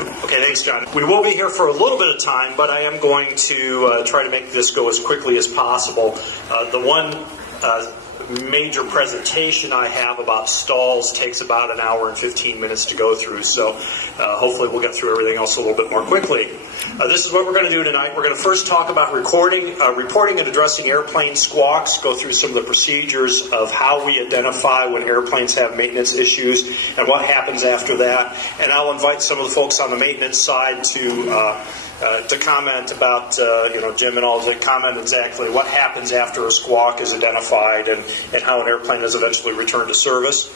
Okay, thanks, John. We will be here for a little bit of time, but I am going to try to make this go as quickly as possible. The one major presentation I have about stalls takes about an hour and 15 minutes to go through, so hopefully we'll get through everything else a little bit more quickly. This is what we're going to do tonight. We're going to first talk about reporting and addressing airplane squawks, go through some of the procedures of how we identify when airplanes have maintenance issues and what happens after that. And I'll invite some of the folks on the maintenance side to comment about, Jim and all, to comment exactly what happens after a squawk is identified and how an airplane is eventually returned to service.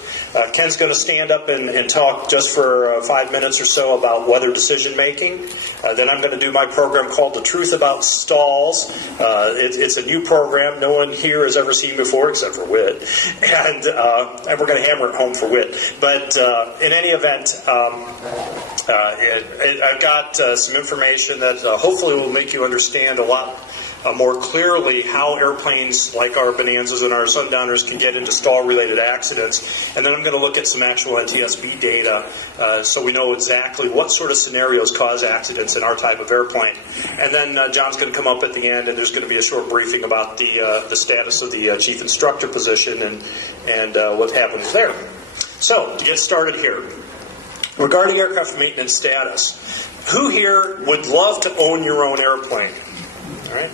Ken's going to stand up and talk just for 5 minutes or so about weather decision making. Then I'm going to do my program called The Truth About Stalls. It's a new program no one here has ever seen before except for Whit. And we're going to hammer it home for Whit. But in any event, I've got some information that hopefully will make you understand a lot more clearly how airplanes like our Bonanzas and our Sundowners can get into stall-related accidents. And then I'm going to look at some actual NTSB data so we know exactly what sort of scenarios cause accidents in our type of airplane. And then John's going to come up at the end, and there's going to be a short briefing about the status of the chief instructor position and what happens there. So, to get started here, regarding aircraft maintenance status, who here would love to own your own airplane? All right.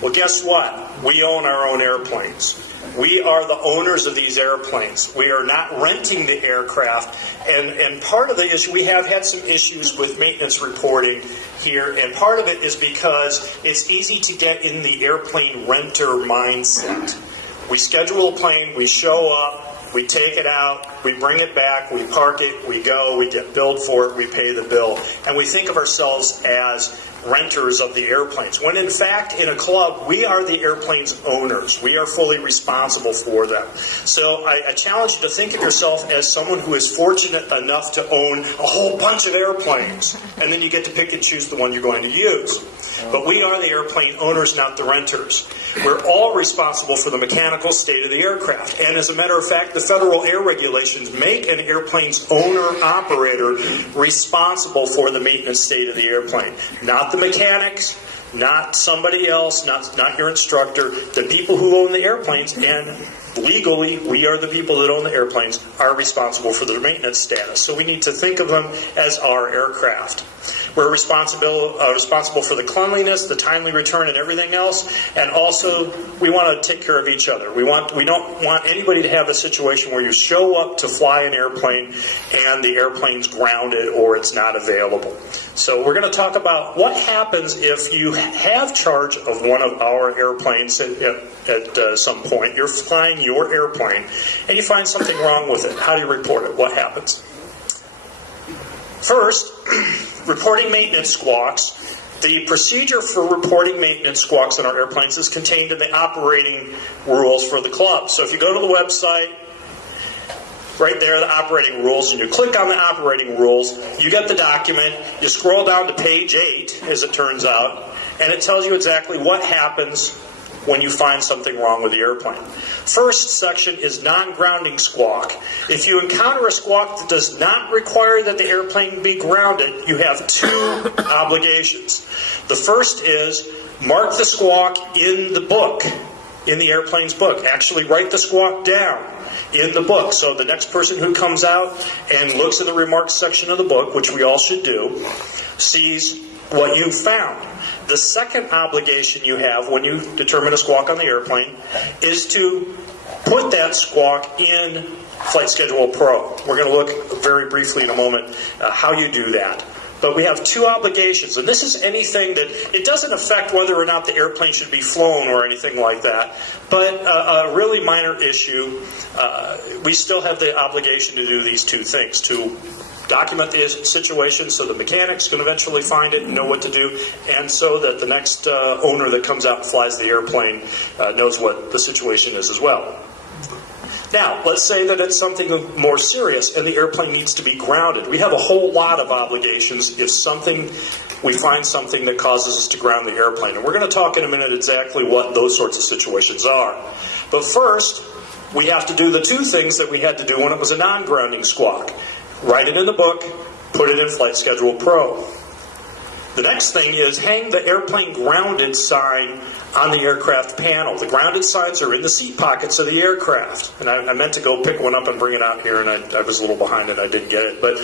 Well, guess what? We own our own airplanes. We are the owners of these airplanes. We are not renting the aircraft. And part of the issue, we have had some issues with maintenance reporting here, and part of it is because it's easy to get in the airplane renter mindset. We schedule a plane, we show up, we take it out, we bring it back, we park it, we go, we get billed for it, we pay the bill. And we think of ourselves as renters of the airplanes, when in fact in a club we are the airplane's owners. We are fully responsible for them. So I challenge you to think of yourself as someone who is fortunate enough to own a whole bunch of airplanes, and then you get to pick and choose the one you're going to use. But we are the airplane owners, not the renters. We're all responsible for the mechanical state of the aircraft. And as a matter of fact, the federal air regulations make an airplane's owner-operator responsible for the maintenance state of the airplane. Not the mechanics, not somebody else, not your instructor. The people who own the airplanes, and legally we are the people that own the airplanes, are responsible for their maintenance status. So we need to think of them as our aircraft. We're responsible for the cleanliness, the timely return, and everything else. And also, we want to take care of each other. We don't want anybody to have a situation where you show up to fly an airplane and the airplane's grounded or it's not available. So we're going to talk about what happens if you have charge of one of our airplanes at some point. You're flying your airplane and you find something wrong with it. How do you report it? What happens? First, reporting maintenance squawks. The procedure for reporting maintenance squawks on our airplanes is contained in the operating rules for the club. So if you go to the website, right there, the operating rules, and you click on the operating rules, you get the document, you scroll down to page 8, as it turns out, and it tells you exactly what happens when you find something wrong with the airplane. First section is non-grounding squawk. If you encounter a squawk that does not require that the airplane be grounded, you have two obligations. The first is mark the squawk in the book, in the airplane's book. Actually write the squawk down in the book. So the next person who comes out and looks at the remarks section of the book, which we all should do, sees what you've found. The second obligation you have when you determine a squawk on the airplane is to put that squawk in Flight Schedule Pro. We're going to look very briefly in a moment how you do that. But we have two obligations, and this is anything that, it doesn't affect whether or not the airplane should be flown or anything like that, but a really minor issue, we still have the obligation to do these two things, to document the situation so the mechanics can eventually find it and know what to do, and so that the next owner that comes out and flies the airplane knows what the situation is as well. Now, let's say that it's something more serious and the airplane needs to be grounded. We have a whole lot of obligations if we find something that causes us to ground the airplane. And we're going to talk in a minute exactly what those sorts of situations are. But first, we have to do the two things that we had to do when it was a non-grounding squawk. Write it in the book Put it in Flight Schedule Pro. The next thing is hang the airplane grounded sign on the aircraft panel. The grounded signs are in the seat pockets of the aircraft. And I meant to go pick one up and bring it out here, and I was a little behind and I didn't get it. But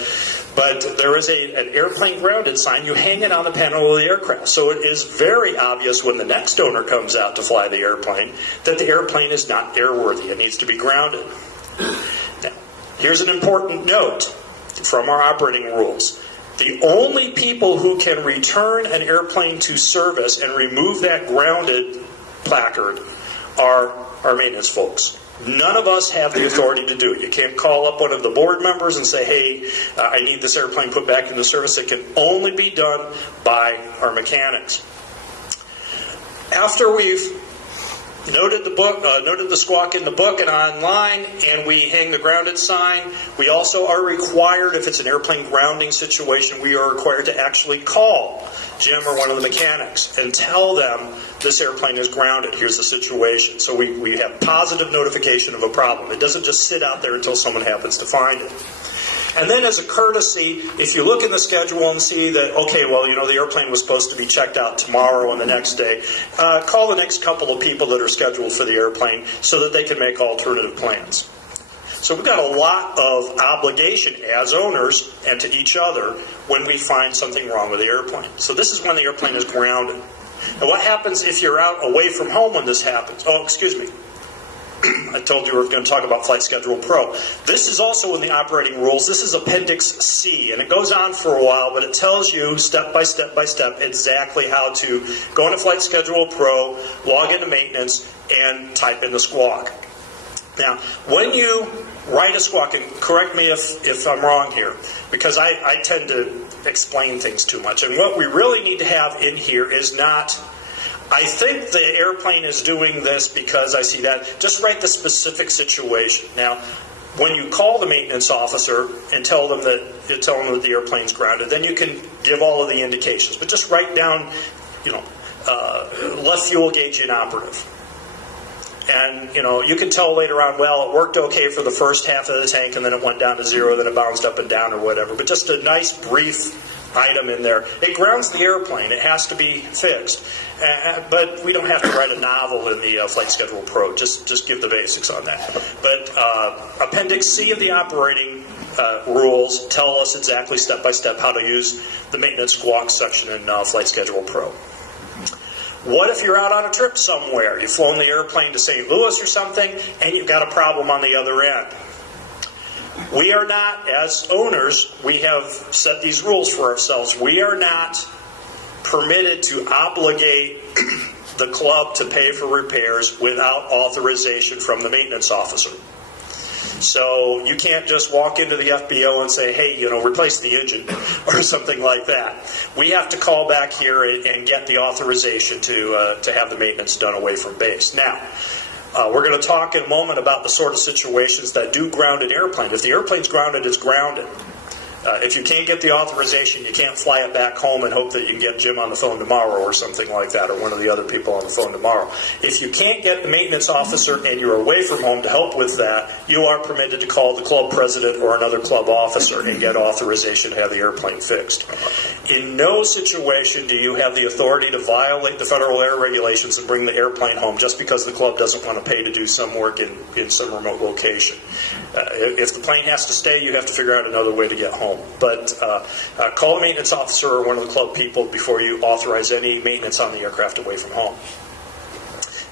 there is an airplane grounded sign. You hang it on the panel of the aircraft. So it is very obvious when the next owner comes out to fly the airplane that the airplane is not airworthy. It needs to be grounded. Now, here's an important note from our operating rules. The only people who can return an airplane to service and remove that grounded placard are our maintenance folks. None of us have the authority to do it. You can't call up one of the board members and say, hey, I need this airplane put back into service. It can only be done by our mechanics. After we've noted the squawk in the book and online, and we hang the grounded sign, we also are required, if it's an airplane grounding situation, we are required to actually call Jim or one of the mechanics and tell them this airplane is grounded. Here's the situation. So we have positive notification of a problem. It doesn't just sit out there until someone happens to find it. And then as a courtesy, if you look in the schedule and see that, okay, well, the airplane was supposed to be checked out tomorrow and the next day, call the next couple of people that are scheduled for the airplane so that they can make alternative plans. So we've got a lot of obligation as owners and to each other when we find something wrong with the airplane. So this is when the airplane is grounded. And what happens if you're out away from home when this happens? Oh, excuse me. I told you we were going to talk about Flight Schedule Pro. This is also in the operating rules. This is Appendix C, and it goes on for a while, but it tells you step by step by step exactly how to go into Flight Schedule Pro, log into maintenance, and type in the squawk. Now, when you write a squawk, and correct me if I'm wrong here, because I tend to explain things too much, and what we really need to have in here is not, I think the airplane is doing this because I see that. Just write the specific situation. Now, when you call the maintenance officer and tell them that the airplane's grounded, then you can give all of the indications. But just write down, left fuel gauge inoperative. And, you can tell later on, well, it worked okay for the first half of the tank, and then it went down to zero, then it bounced up and down or whatever. But just a nice brief item in there. It grounds the airplane. It has to be fixed. But we don't have to write a novel in the Flight Schedule Pro. Just give the basics on that. But Appendix C of the operating rules tell us exactly step by step how to use the maintenance squawk section in Flight Schedule Pro. What if you're out on a trip somewhere? You've flown the airplane to St. Louis or something, and you've got a problem on the other end. We are not, as owners, we have set these rules for ourselves. We are not permitted to obligate the club to pay for repairs without authorization from the maintenance officer. So you can't just walk into the FBO and say, hey, replace the engine or something like that. We have to call back here and get the authorization to have the maintenance done away from base. Now, we're going to talk in a moment about the sort of situations that do ground an airplane. If the airplane's grounded, it's grounded. If you can't get the authorization, you can't fly it back home and hope that you can get Jim on the phone tomorrow or something like that, or one of the other people on the phone tomorrow. If you can't get the maintenance officer and you're away from home to help with that, you are permitted to call the club president or another club officer and get authorization to have the airplane fixed. In no situation do you have the authority to violate the federal air regulations and bring the airplane home just because the club doesn't want to pay to do some work in some remote location. If the plane has to stay, you have to figure out another way to get home. But call the maintenance officer or one of the club people before you authorize any maintenance on the aircraft away from home.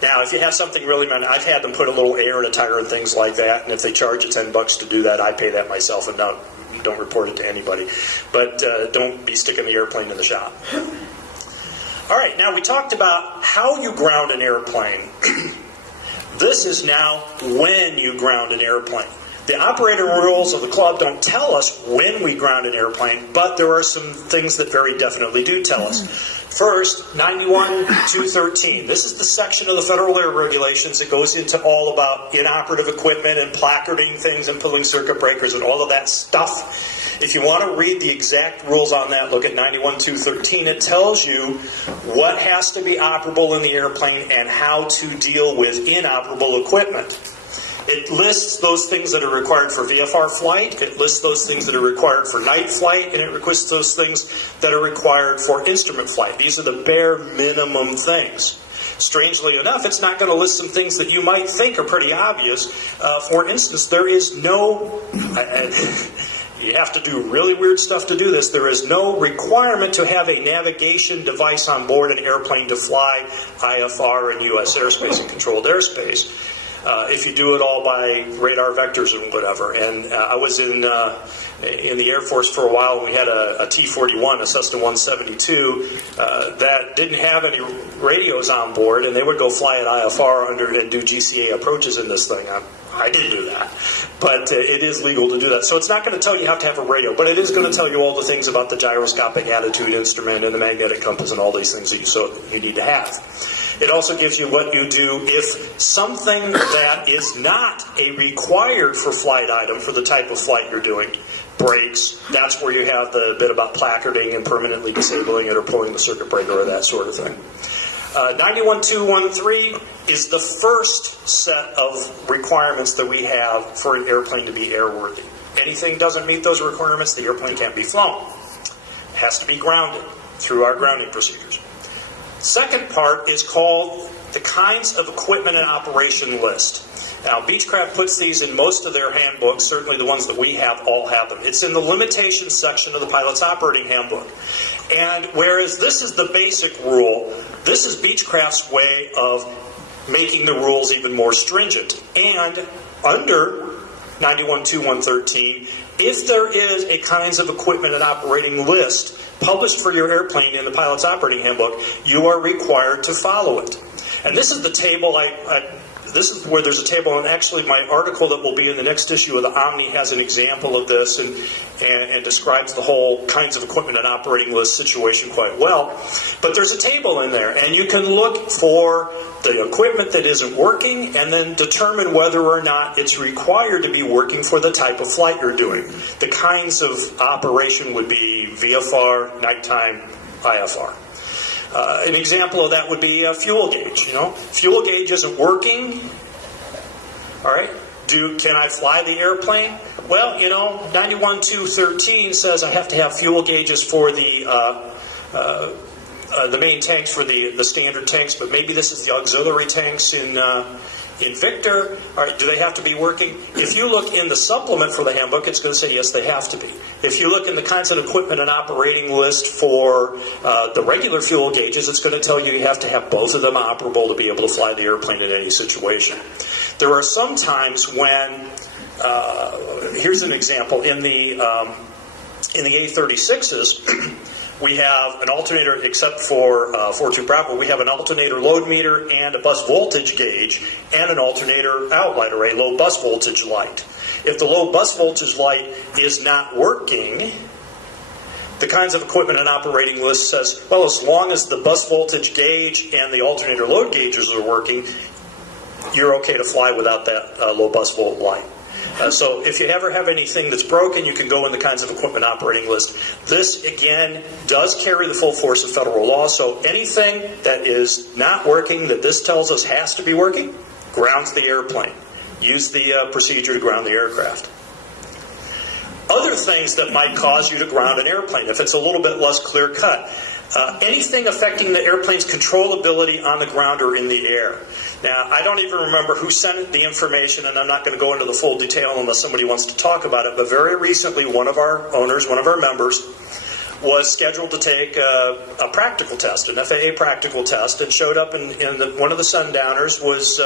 Now, if you have something really, I've had them put a little air in a tire and things like that, and if they charge you $10 to do that, I pay that myself and don't report it to anybody. But don't be sticking the airplane in the shop. All right, now we talked about how you ground an airplane. This is now when you ground an airplane. The operating rules of the club don't tell us when we ground an airplane, but there are some things that very definitely do tell us. First, 91.213. This is the section of the Federal Air Regulations that goes into all about inoperative equipment and placarding things and pulling circuit breakers and all of that stuff. If you want to read the exact rules on that, look at 91.213. It tells you what has to be operable in the airplane and how to deal with inoperable equipment. It lists those things that are required for VFR flight, it lists those things that are required for night flight, and it lists those things that are required for instrument flight. These are the bare minimum things. Strangely enough, it's not going to list some things that you might think are pretty obvious. For instance, there is no... You have to do really weird stuff to do this. There is no requirement to have a navigation device on board an airplane to fly IFR in U.S. airspace and controlled airspace. If you do it all by radar vectors and whatever. And I was in the Air Force for a while, and we had a T-41, a Cessna 172, that didn't have any radios on board, and they would go fly at IFR and do GCA approaches in this thing. I didn't do that, but it is legal to do that. So it's not going to tell you have to have a radio, but it is going to tell you all the things about the gyroscopic attitude instrument and the magnetic compass and all these things that you need to have. It also gives you what you do if something that is not a required for flight item for the type of flight you're doing breaks. That's where you have the bit about placarding and permanently disabling it or pulling the circuit breaker or that sort of thing. 91213 is the first set of requirements that we have for an airplane to be airworthy. Anything doesn't meet those requirements, the airplane can't be flown. It has to be grounded through our grounding procedures. Second part is called the kinds of equipment and operation list. Now, Beechcraft puts these in most of their handbooks, certainly the ones that we have all have them. It's in the limitations section of the pilot's operating handbook. And whereas this is the basic rule, this is Beechcraft's way of making the rules even more stringent. And under 912113, if there is a kinds of equipment and operating list published for your airplane in the pilot's operating handbook, you are required to follow it. And this is the table this is where there's a table, and actually my article that will be in the next issue of the Omni has an example of this and describes the whole kinds of equipment and operating list situation quite well. But there's a table in there, and you can look for the equipment that isn't working and then determine whether or not it's required to be working for the type of flight you're doing. The kinds of operation would be VFR, nighttime, IFR. An example of that would be a fuel gauge. Fuel gauge isn't working. All right. Can I fly the airplane? Well, 91213 says I have to have fuel gauges for the main tanks for the standard tanks, but maybe this is the auxiliary tanks in Victor. All right, do they have to be working? If you look in the supplement for the handbook, it's going to say yes, they have to be. If you look in the kinds of equipment and operating list for the regular fuel gauges, it's going to tell you have to have both of them operable to be able to fly the airplane in any situation. There are some times when, here's an example, in the A36s, we have an alternator, except for 42 Bravo, we have an alternator load meter and a bus voltage gauge and an alternator outlight, or a low bus voltage light. If the low bus voltage light is not working, the kinds of equipment and operating list says, well, as long as the bus voltage gauge and the alternator load gauges are working, you're okay to fly without that low bus volt light. So if you ever have anything that's broken, you can go in the kinds of equipment operating list. This, again, does carry the full force of federal law, so anything that is not working that this tells us has to be working, grounds the airplane. Use the procedure to ground the aircraft. Other things that might cause you to ground an airplane, if it's a little bit less clear-cut. Anything affecting the airplane's controllability on the ground or in the air. Now, I don't even remember who sent the information, and I'm not going to go into the full detail unless somebody wants to talk about it, but very recently one of our owners, one of our members, was scheduled to take a practical test, an FAA practical test, and showed up in one of the sundowners was,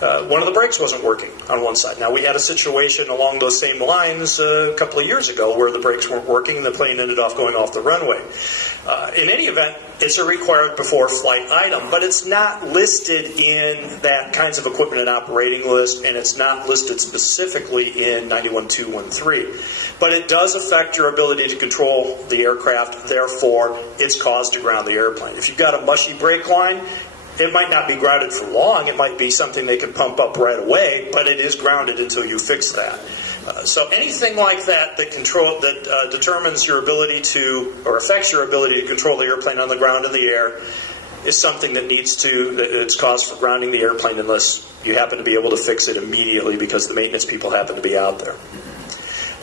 one of the brakes wasn't working on one side. Now, we had a situation along those same lines a couple of years ago where the brakes weren't working and the plane ended up going off the runway. In any event, it's a required before flight item, but it's not listed in that kinds of equipment and operating list, and it's not listed specifically in 91213. But it does affect your ability to control the aircraft, therefore it's cause to ground the airplane. If you've got a mushy brake line, it might not be grounded for long, it might be something they can pump up right away, but it is grounded until you fix that. So anything like that that determines your ability to, or affects your ability to control the airplane on the ground and the air, is something that it's cause for grounding the airplane unless you happen to be able to fix it immediately because the maintenance people happen to be out there.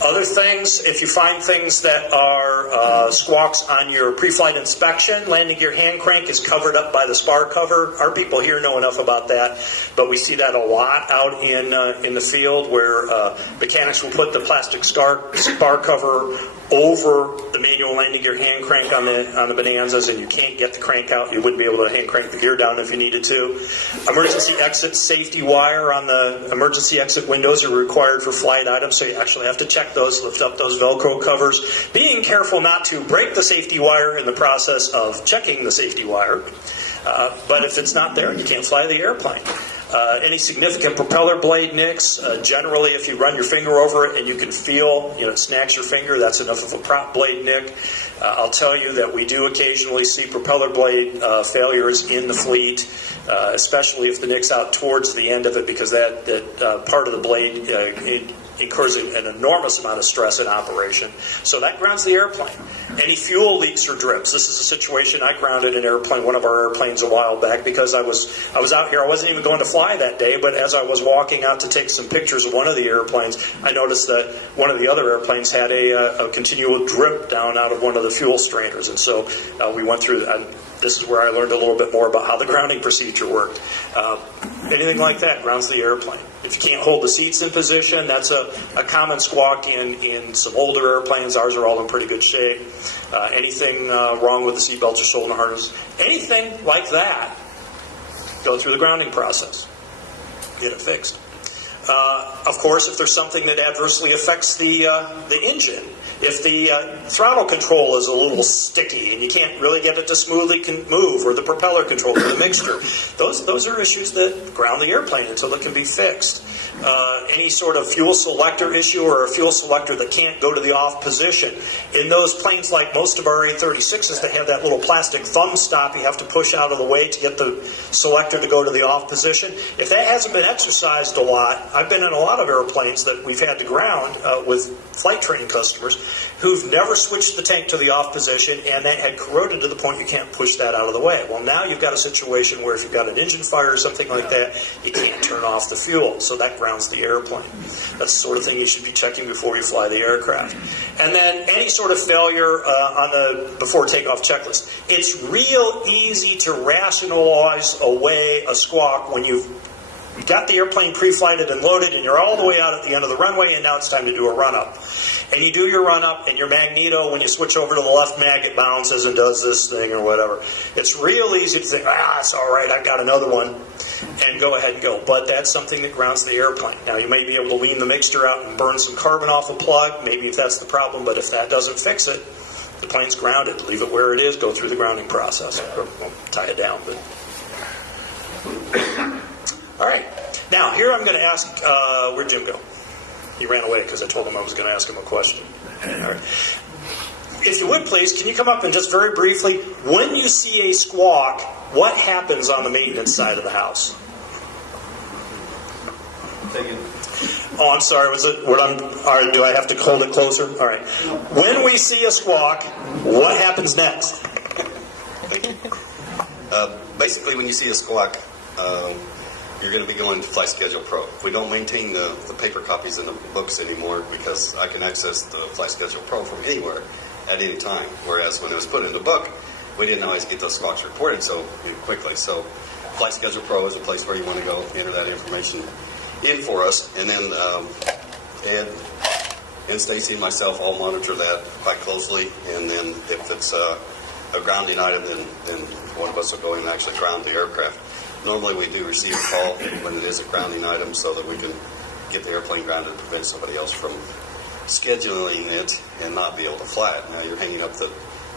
Other things, if you find things that are squawks on your pre-flight inspection, landing gear hand crank is covered up by the spar cover. Our people here know enough about that, but we see that a lot out in the field where mechanics will put the plastic spar cover over the manual landing gear hand crank on the Bonanzas, and you can't get the crank out. You wouldn't be able to hand crank the gear down if you needed to. Emergency exit safety wire on the emergency exit windows are required for flight items, so you actually have to check those, lift up those Velcro covers. Being careful not to break the safety wire in the process of checking the safety wire. But if it's not there, you can't fly the airplane. Any significant propeller blade nicks, generally if you run your finger over it and you can feel, it snacks your finger, that's enough of a prop blade nick. I'll tell you that we do occasionally see propeller blade failures in the fleet, especially if the nick's out towards the end of it, because that part of the blade incurs an enormous amount of stress in operation. So that grounds the airplane. Any fuel leaks or drips. This is a situation I grounded an airplane, one of our airplanes, a while back because I was out here. I wasn't even going to fly that day, but as I was walking out to take some pictures of one of the airplanes, I noticed that one of the other airplanes had a continual drip down out of one of the fuel strainers, and so we went through that. This is where I learned a little bit more about how the grounding procedure worked. Anything like that grounds the airplane. If you can't hold the seats in position, that's a common squawk in some older airplanes. Ours are all in pretty good shape. Anything wrong with the seat belts or shoulder harness, anything like that, go through the grounding process. Get it fixed. Of course, if there's something that adversely affects the engine, if the throttle control is a little sticky and you can't really get it to smoothly move, or the propeller control, or the mixture, those are issues that ground the airplane until it can be fixed. Any sort of fuel selector issue or a fuel selector that can't go to the off position. In those planes, like most of our A36s that have that little plastic thumb stop you have to push out of the way to get the selector to go to the off position, if that hasn't been exercised a lot, I've been in a lot of airplanes that we've had to ground with flight training customers who've never switched the tank to the off position, and that had corroded to the point you can't push that out of the way. Well, now you've got a situation where if you've got an engine fire or something like that, you can't turn off the fuel, so that grounds the airplane. That's the sort of thing you should be checking before you fly the aircraft. And then any sort of failure on the before takeoff checklist. It's real easy to rationalize away a squawk when you've got the airplane pre-flighted and loaded and you're all the way out at the end of the runway, and now it's time to do a run-up. And you do your run-up, and your magneto, when you switch over to the left mag, it bounces and does this thing or whatever. It's real easy to think, it's all right, I've got another one, and go ahead and go. But that's something that grounds the airplane. Now, you may be able to lean the mixture out and burn some carbon off a plug, maybe if that's the problem, but if that doesn't fix it, the plane's grounded. Leave it where it is, go through the grounding process. Or, well, tie it down, but... All right. Now, here I'm going to ask, where'd Jim go? He ran away because I told him I was going to ask him a question. All right. If you would, please, can you come up and just very briefly, when you see a squawk, what happens on the maintenance side of the house? Oh, I'm sorry. Was it? All right, do I have to hold it closer? All right. When we see a squawk, what happens next? Thank you. Basically, when you see a squawk, you're going to be going to Flight Schedule Pro. We don't maintain the paper copies in the books anymore because I can access the Flight Schedule Pro from anywhere at any time. Whereas when it was put in the book, we didn't always get those squawks reported so quickly. So Flight Schedule Pro is a place where you want to go enter that information in for us. And then Ed and Stacy and myself all monitor that quite closely. And then if it's a grounding item, then one of us will go in and actually ground the aircraft. Normally we do receive a call when it is a grounding item so that we can get the airplane grounded to prevent somebody else from scheduling it and not be able to fly it. Now you're hanging up the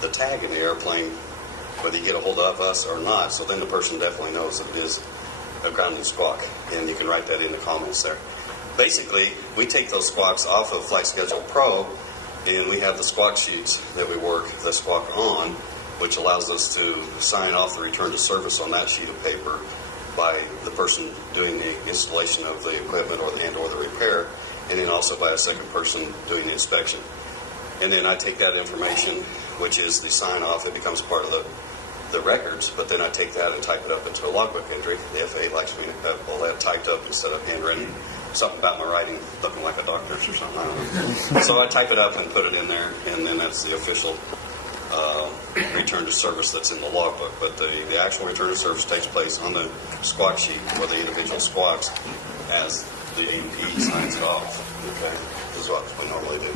tag in the airplane whether you get a hold of us or not, so then the person definitely knows that it is a grounding squawk, and you can write that in the comments there. Basically, we take those squawks off of Flight Schedule Pro, and we have the squawk sheets that we work the squawk on, which allows us to sign off the return to service on that sheet of paper by the person doing the installation of the equipment or the repair, and then also by a second person doing the inspection. And then I take that information, which is the sign off, it becomes part of the the records, but then I take that and type it up into a logbook entry. The FAA likes me to have all that typed up instead of handwritten. Something about my writing looking like a doctor's or something. I don't know. So I type it up and put it in there, and then that's the official return to service that's in the logbook. But the actual return to service takes place on the squawk sheet for the individual squawks as the AMP signs it off. Okay, this is what we normally do.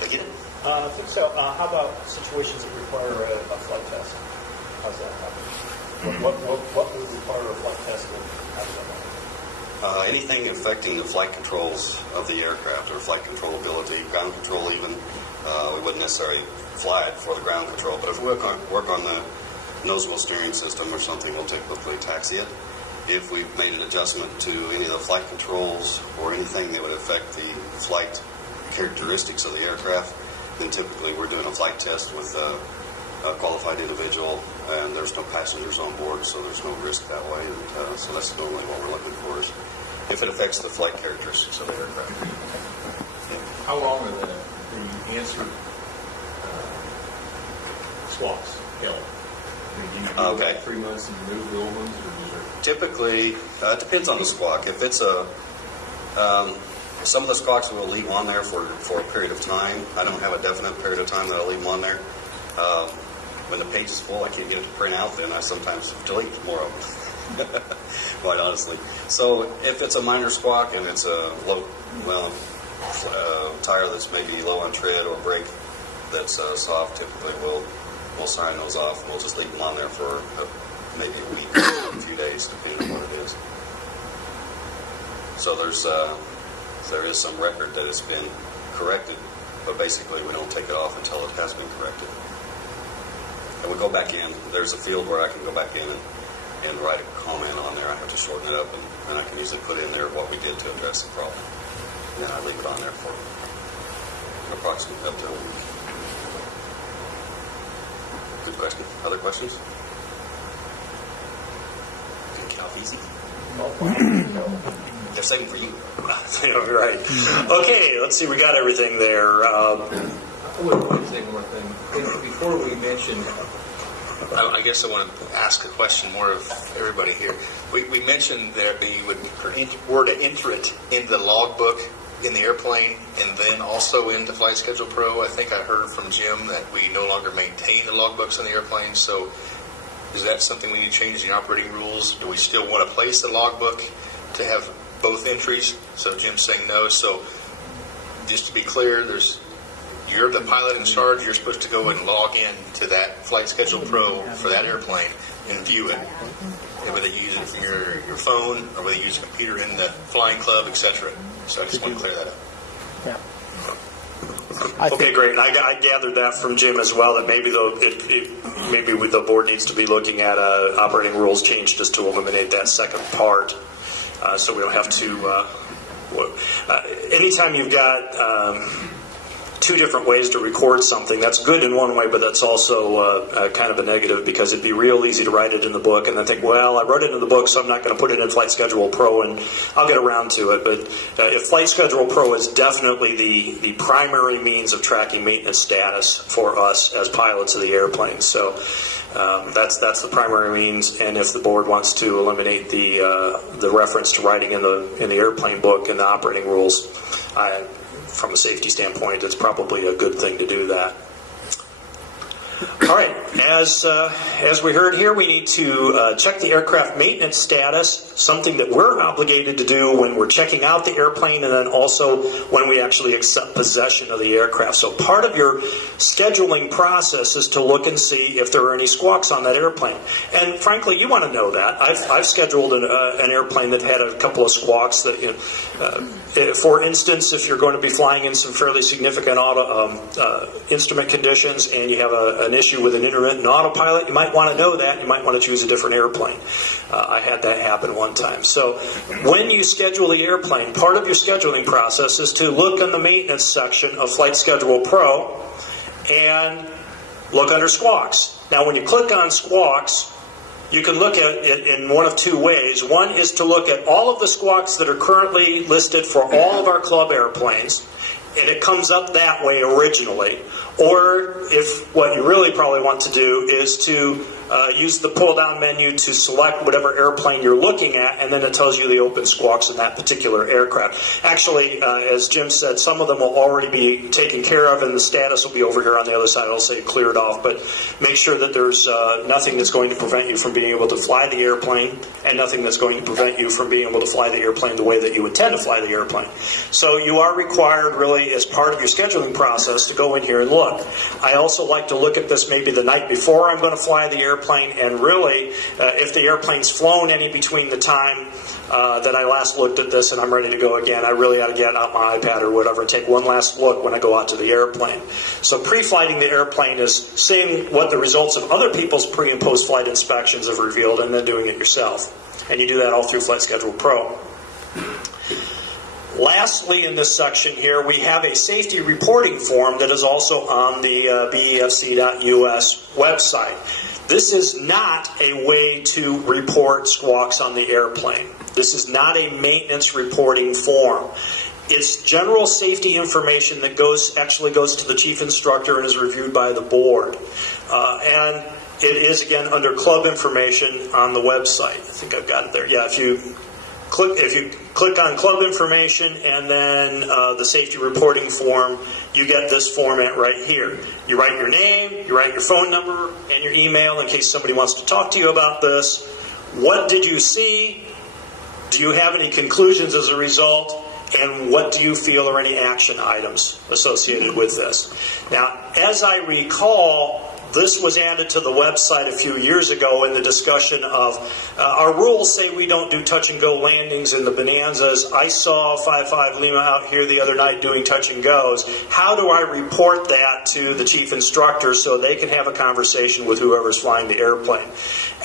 They get it? I think so. How about situations that require a flight test? How's that happen? What would require a flight test? And how does that happen? Anything affecting the flight controls of the aircraft, or flight controllability, ground control even, we wouldn't necessarily fly it for the ground control, but if we work on the nose wheel steering system or something, we'll typically taxi it. If we've made an adjustment to any of the flight controls or anything that would affect the flight characteristics of the aircraft, then typically we're doing a flight test with a qualified individual, and there's no passengers on board, so there's no risk that way. And, so that's normally what we're looking for, is if it affects the flight characteristics of the aircraft. Yeah. How long are the answered squawks held? I mean, do you go Okay. back 3 months and remove the old ones, or is there... Typically, it depends on the squawk. If it's some of the squawks will leave on there for a period of time. I don't have a definite period of time that I'll leave them on there. When the page is full, I can't get it to print out, then I sometimes delete more of them, quite honestly. So if it's a minor squawk and it's a low, tire that's maybe low on tread or brake that's soft, typically we'll sign those off. We'll just leave them on there for maybe a week, a few days, depending on what it is. So there is some record that it's been corrected, but basically we don't take it off until it has been corrected. And we go back in. There's a field where I can go back in and write a comment on there. I have to shorten it up, and I can usually put in there what we did to address the problem. And then I leave it on there for approximately up to a week. Good question. Other questions? Can get off easy. They're saving for you. Right. Okay, let's see. We got everything there. I would like to say one more thing. Before we mentioned, I guess I want to ask a question more of everybody here. We mentioned that we were to enter it into the logbook in the airplane and then also into Flight Schedule Pro. I think I heard from Jim that we no longer maintain the logbooks in the airplane. So is that something we need to change in the operating rules? Do we still want to place the logbook to have both entries? So Jim's saying no. So just to be clear, you're the pilot in charge. You're supposed to go and log in to that Flight Schedule Pro for that airplane and view it. And whether you use it from your phone or whether you use a computer in the flying club, etc. So I just want to clear that up. Yeah. Okay, great. And I gathered that from Jim as well, that maybe the board needs to be looking at operating rules change just to eliminate that second part, so we don't have to. Anytime you've got two different ways to record something, that's good in one way, but that's also kind of a negative, because it'd be real easy to write it in the book and then think, well, I wrote it in the book, so I'm not going to put it in Flight Schedule Pro and I'll get around to it. But if Flight Schedule Pro is definitely the primary means of tracking maintenance status for us as pilots of the airplane. So that's the primary means, and if the board wants to eliminate the reference to writing in the airplane book and the operating rules, from a safety standpoint, it's probably a good thing to do that. All right, as we heard here, we need to check the aircraft maintenance status, something that we're obligated to do when we're checking out the airplane, and then also when we actually accept possession of the aircraft. So part of your scheduling process is to look and see if there are any squawks on that airplane. And frankly, you want to know that. I've scheduled an airplane that had a couple of squawks that, for instance, if you're going to be flying in some fairly significant instrument conditions and you have an issue with an intermittent autopilot, you might want to know that. You might want to choose a different airplane. I had that happen one time. So when you schedule the airplane, part of your scheduling process is to look in the maintenance section of Flight Schedule Pro and look under squawks. Now, when you click on squawks, you can look at it in one of two ways. One is to look at all of the squawks that are currently listed for all of our club airplanes, and it comes up that way originally. Or if what you really probably want to do is to use the pull-down menu to select whatever airplane you're looking at, and then it tells you the open squawks in that particular aircraft. Actually, as Jim said, some of them will already be taken care of, and the status will be over here on the other side. It'll say cleared off, but make sure that there's nothing that's going to prevent you from being able to fly the airplane, and nothing that's going to prevent you from being able to fly the airplane the way that you intend to fly the airplane. So you are required, really, as part of your scheduling process, to go in here and look. I also like to look at this maybe the night before I'm going to fly the airplane, and really, if the airplane's flown any between the time that I last looked at this and I'm ready to go again, I really ought to get out my iPad or whatever and take one last look when I go out to the airplane. So pre-flighting the airplane is seeing what the results of other people's pre- and post-flight inspections have revealed, and then doing it yourself. And you do that all through Flight Schedule Pro. Lastly, in this section here, we have a safety reporting form that is also on the BEFC.US website. This is not a way to report squawks on the airplane. This is not a maintenance reporting form. It's general safety information that actually goes to the chief instructor and is reviewed by the board. And it is, again, under club information on the website. I think I've got it there. Yeah, if you click on club information and then the safety reporting form, you get this format right here. You write your name, you write your phone number, and your email in case somebody wants to talk to you about this. What did you see? Do you have any conclusions as a result? And what do you feel are any action items associated with this? Now, as I recall, this was added to the website a few years ago in the discussion of our rules say we don't do touch-and-go landings in the Bonanzas. I saw 55 Lima out here the other night doing touch-and-goes. How do I report that to the chief instructor so they can have a conversation with whoever's flying the airplane?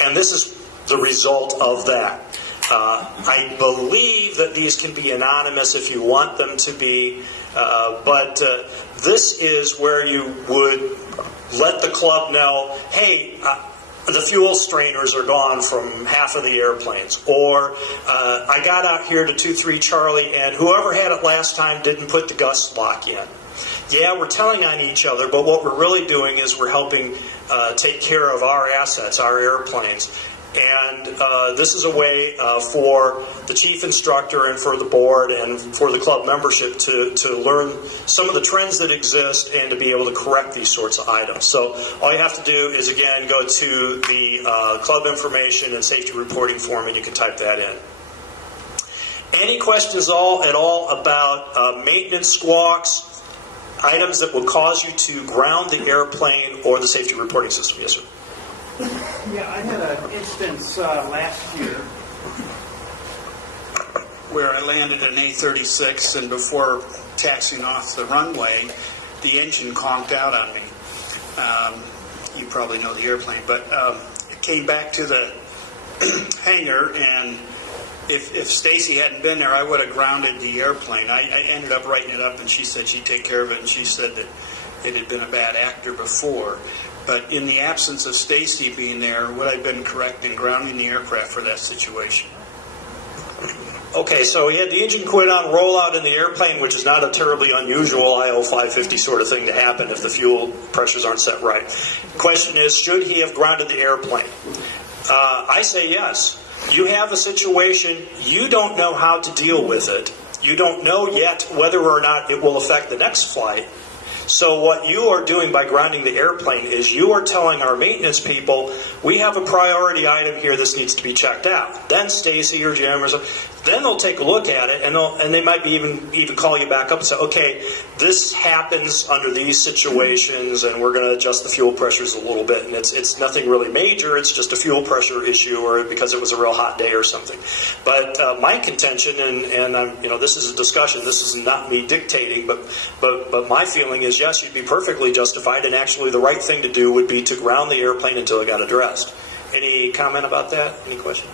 And this is the result of that. I believe that these can be anonymous if you want them to be, but this is where you would let the club know, hey, the fuel strainers are gone from half of the airplanes, or I got out here to 23 Charlie and whoever had it last time didn't put the gust lock in. Yeah, we're telling on each other, but what we're really doing is we're helping take care of our assets, our airplanes. And this is a way for the chief instructor and for the board and for the club membership to learn some of the trends that exist and to be able to correct these sorts of items. So all you have to do is, again, go to the club information and safety reporting form and you can type that in. Any questions at all about maintenance squawks, items that will cause you to ground the airplane or the safety reporting system? Yes, sir. Yeah, I had an instance last year where I landed an A-36, and before taxiing off the runway, the engine conked out on me. You probably know the airplane, but it came back to the hangar, and if Stacy hadn't been there, I would have grounded the airplane. I ended up writing it up, and she said she'd take care of it, and she said that it had been a bad actor before. But in the absence of Stacy being there, would I have been correct in grounding the aircraft for that situation? Okay, so he had the engine quit on rollout in the airplane, which is not a terribly unusual IO 550 sort of thing to happen if the fuel pressures aren't set right. Question is, should he have grounded the airplane? I say yes. You have a situation, you don't know how to deal with it. You don't know yet whether or not it will affect the next flight. So what you are doing by grounding the airplane is you are telling our maintenance people, we have a priority item here, this needs to be checked out. Then Stacy or Jim or something, then they'll take a look at it, and they might be even call you back up and say, okay, this happens under these situations, and we're going to adjust the fuel pressures a little bit. And it's nothing really major. It's just a fuel pressure issue, or because it was a real hot day or something. But my contention, and I'm, this is a discussion. This is not me dictating, but my feeling is yes, you'd be perfectly justified, and actually the right thing to do would be to ground the airplane until it got addressed. Any comment about that? Any question?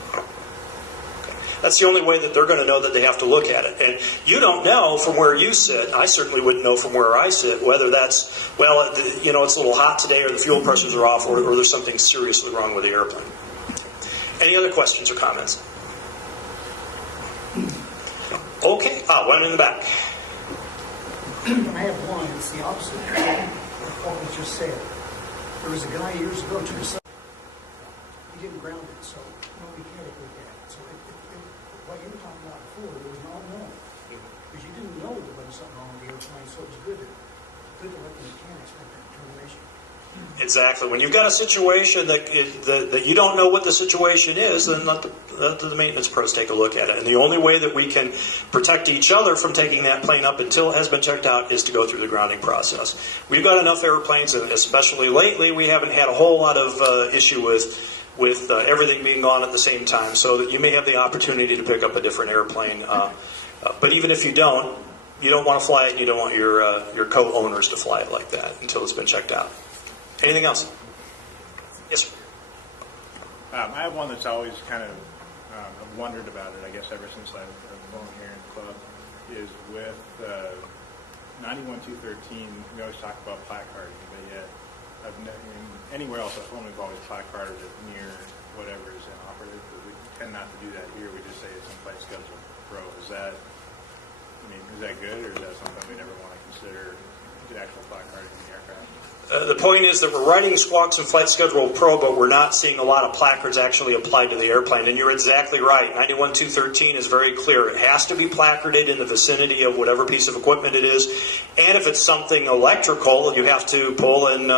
That's the only way that they're going to know that they have to look at it. And you don't know from where you sit, I certainly wouldn't know from where I sit, whether that's, well, it's a little hot today, or the fuel pressures are off, or there's something seriously wrong with the airplane. Any other questions or comments? Okay. One in the back. I have one. It's the opposite of what was just said. There was a guy years ago took a getting grounded, so no mechanic looked at it. So what you were talking about before, there was no unknown. Because you didn't know there was something wrong with the airplane, so it was good to let the mechanics make that determination. Exactly. When you've got a situation that you don't know what the situation is, then let the maintenance pros take a look at it. And the only way that we can protect each other from taking that plane up until it has been checked out is to go through the grounding process. We've got enough airplanes, and especially lately, we haven't had a whole lot of issue with everything being gone at the same time, so that you may have the opportunity to pick up a different airplane. But even if you don't want to fly it, and you don't want your co-owners to fly it like that until it's been checked out. Anything else? Yes, sir. I have one that's always kind of I've wondered about it, I guess, ever since I've been here in the club, is with 91213, we always talk about placarding, but yet anywhere else I've only always placarded it near whatever is inoperative, but we tend not to do that here. We just say it's in flight schedule pro. Is that good, or is that something we never want to consider, the actual placarding in the aircraft? The point is that we're writing squawks in Flight Schedule Pro, but we're not seeing a lot of placards actually applied to the airplane. And you're exactly right. 91213 is very clear. It has to be placarded in the vicinity of whatever piece of equipment it is. And if it's something electrical, you have to pull and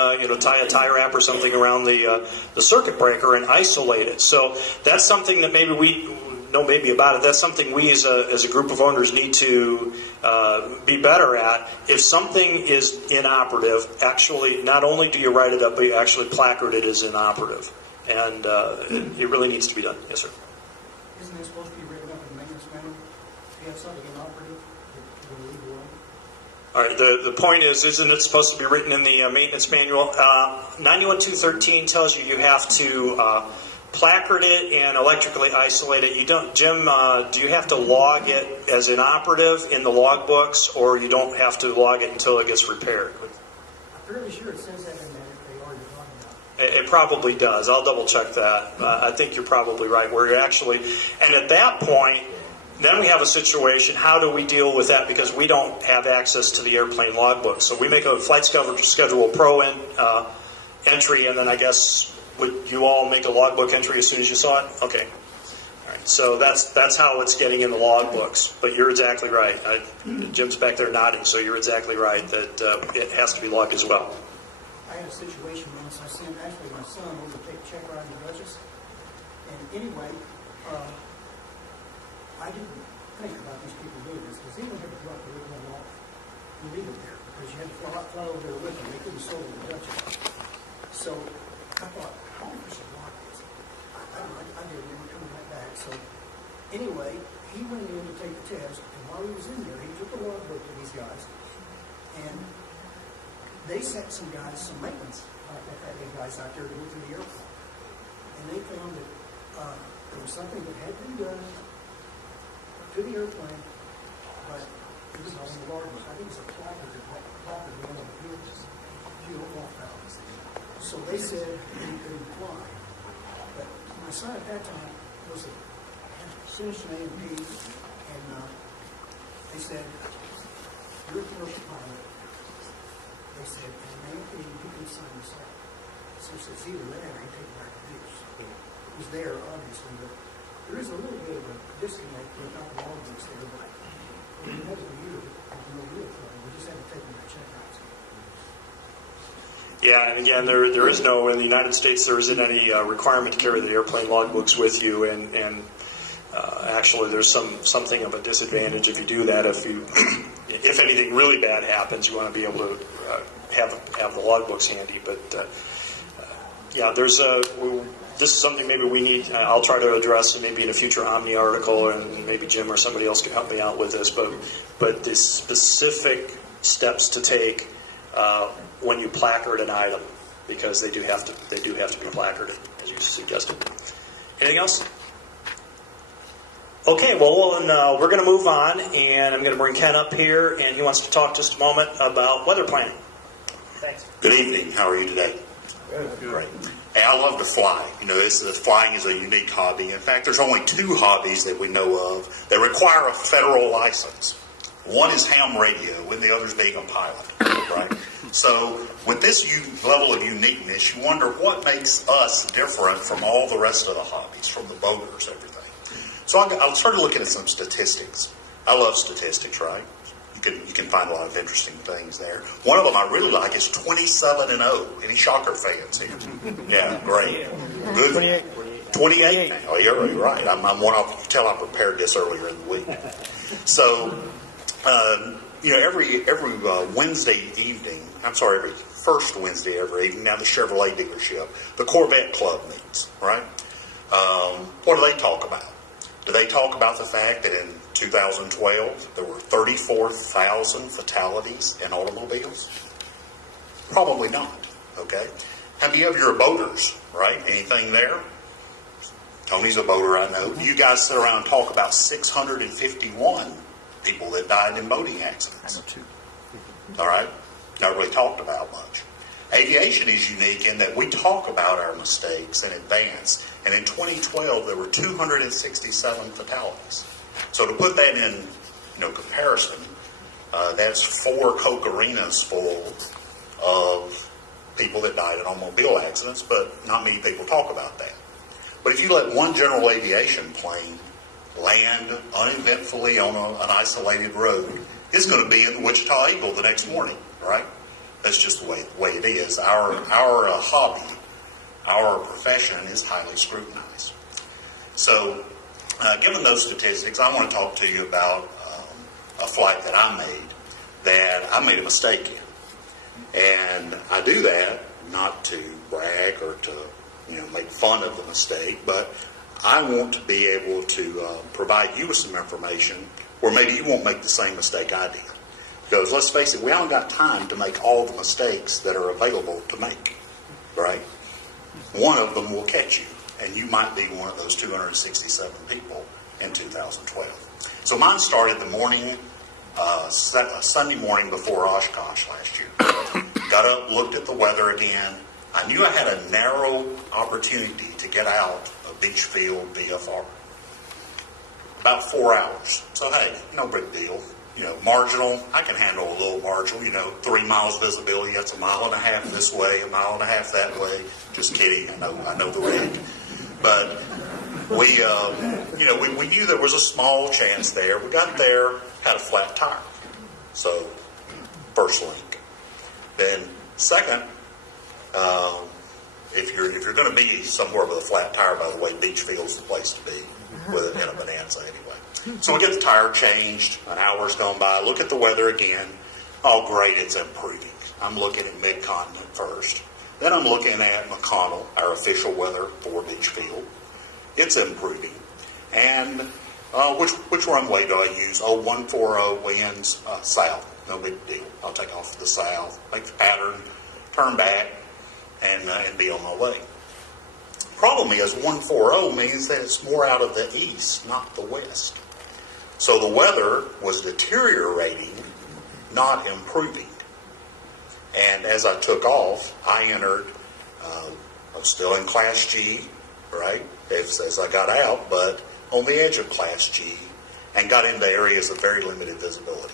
tie a tie wrap or something around the circuit breaker and isolate it. So that's something that maybe we know about it. That's something we as a group of owners need to be better at. If something is inoperative, actually, not only do you write it up, but you actually placard it as inoperative. And it really needs to be done. Yes, sir. Isn't it supposed to be written up in the maintenance manual? If you have something inoperative, you're going to leave it alone. All right, the point is, isn't it supposed to be written in the maintenance manual? 91213 tells you have to placard it and electrically isolate it. You don't, Jim, do you have to log it as inoperative in the log books, or you don't have to log it until it gets repaired? I'm fairly sure it says that in there if they are you're talking about. It probably does. I'll double check that. I think you're probably right. Where you're actually, and at that point, then we have a situation. How do we deal with that? Because we don't have access to the airplane logbook. So we make a flight schedule pro entry, and then I guess would you all make a logbook entry as soon as you saw it? Okay. All right. So that's how it's getting in the logbooks. But you're exactly right. Jim's back there nodding, so you're exactly right that it has to be logged as well. I had a situation once. I sent actually my son over to take a check ride in the Dutchess. And anyway, I didn't think about these people doing this because they don't have to drop the airplane off and leave it there because you had to fly over there with them. They couldn't sold in the Dutchess. So I thought, I wonder if I should lock this. I did. We were coming right back. So anyway, he went in to take the test, and while he was in there, he took a logbook to these guys, and they sent some maintenance guys out there to go through the airplane. And they found that there was something that had been done to the airplane, but it was not in the logbook. I think it's a placard that one of the fuel valves. So they said he couldn't fly. But my son at that time was had finished an A&P, and they said, "You're a commercial pilot." They said, "In an A&P, you can sign this off." So it's either that or you take it back to use. It was there, obviously, but there is a little bit of a disconnect without the logbooks there, but when you have a year, there's no real trouble. We just had to take them to check out. Yeah, and again, there is no, in the United States, there isn't any requirement to carry the airplane logbooks with you, and actually there's something of a disadvantage if you do that. If anything really bad happens, you want to be able to have the logbooks handy. But yeah, this is something maybe we need. I'll try to address maybe in a future Omni article, and maybe Jim or somebody else can help me out with this. But the specific steps to take when you placard an item, because they do have to be placarded, as you suggested. Anything else? Okay, well, we're going to move on, and I'm going to bring Ken up here, and he wants to talk just a moment about weather planning. Thanks. Good evening. How are you today? Good. Great. Hey, I love to fly. Flying is a unique hobby. In fact, there's only two hobbies that we know of that require a federal license. One is ham radio, with the others being a pilot. right? So with this level of uniqueness, you wonder what makes us different from all the rest of the hobbies, from the boaters, everything. So I started looking at some statistics. I love statistics, right? You can find a lot of interesting things there. One of them I really like is 27-0. Any Shocker fans here? Yeah, great. Good. 28 now. Oh, you're right. I'm one off. You can tell I prepared this earlier in the week. So, every Wednesday evening, every first Wednesday every evening, now the Chevrolet dealership, the Corvette Club meets, right? What do they talk about? Do they talk about the fact that in 2012 there were 34,000 fatalities in automobiles? Probably not, okay? How many of you are boaters, right? Anything there? Tony's a boater, I know. You guys sit around and talk about 651 people that died in boating accidents. All right? Not really talked about much. Aviation is unique in that we talk about our mistakes in advance. And in 2012, there were 267 fatalities. So to put that in comparison, that's 4 Coke arenas full of people that died in automobile accidents, but not many people talk about that. But if you let one general aviation plane land uneventfully on an isolated road, it's going to be in Wichita Eagle the next morning, right? That's just the way it is. Our hobby, our profession is highly scrutinized. So, given those statistics, I want to talk to you about a flight that I made a mistake in. And I do that not to brag or to make fun of the mistake, but I want to be able to provide you with some information where maybe you won't make the same mistake I did. Because let's face it, we haven't got time to make all the mistakes that are available to make, right? One of them will catch you, and you might be one of those 267 people in 2012. So mine started the morning, Sunday morning before Oshkosh last year. Got up, looked at the weather again. I knew I had a narrow opportunity to get out of Beachfield BFR. About 4 hours. So hey, no big deal. Marginal, I can handle a little marginal, 3 miles visibility, that's 1.5 miles this way, 1.5 miles that way. Just kidding, I know the rig. But we knew there was a small chance there. We got there, had a flat tire. So, first link. Then, second, if you're going to be somewhere with a flat tire, by the way, Beachfield's the place to be with it in a Bonanza anyway. So we get the tire changed, an hour's gone by, look at the weather again. Oh, great, it's improving. I'm looking at Mid-Continent first. Then I'm looking at McConnell, our official weather for Beachfield. It's improving. And which runway do I use? 140 winds south. No big deal. I'll take off to the south, make the pattern, turn back, and be on my way. Problem is, 140 means that it's more out of the east, not the west. So the weather was deteriorating, not improving. And as I took off, I entered, I was still in Class G, right, as I got out, but on the edge of Class G, and got into areas of very limited visibility.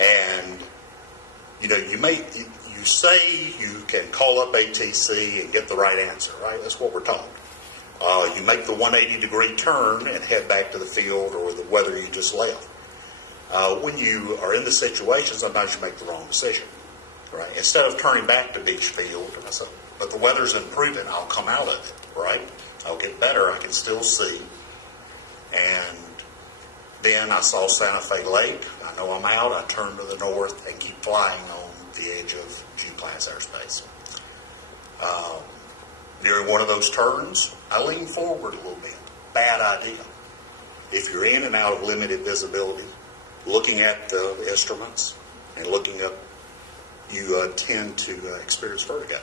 And, you say you can call up ATC and get the right answer, right? That's what we're taught. You make the 180-degree turn and head back to the field or the weather you just left. When you are in the situation, sometimes you make the wrong decision, right? Instead of turning back to Beachfield, I said, but the weather's improving, I'll come out of it, right? I'll get better, I can still see. And then I saw Santa Fe Lake. I know I'm out. I turn to the north and keep flying on the edge of G-class airspace. During one of those turns, I leaned forward a little bit. Bad idea. If you're in and out of limited visibility, looking at the instruments and looking up, you tend to experience vertigo.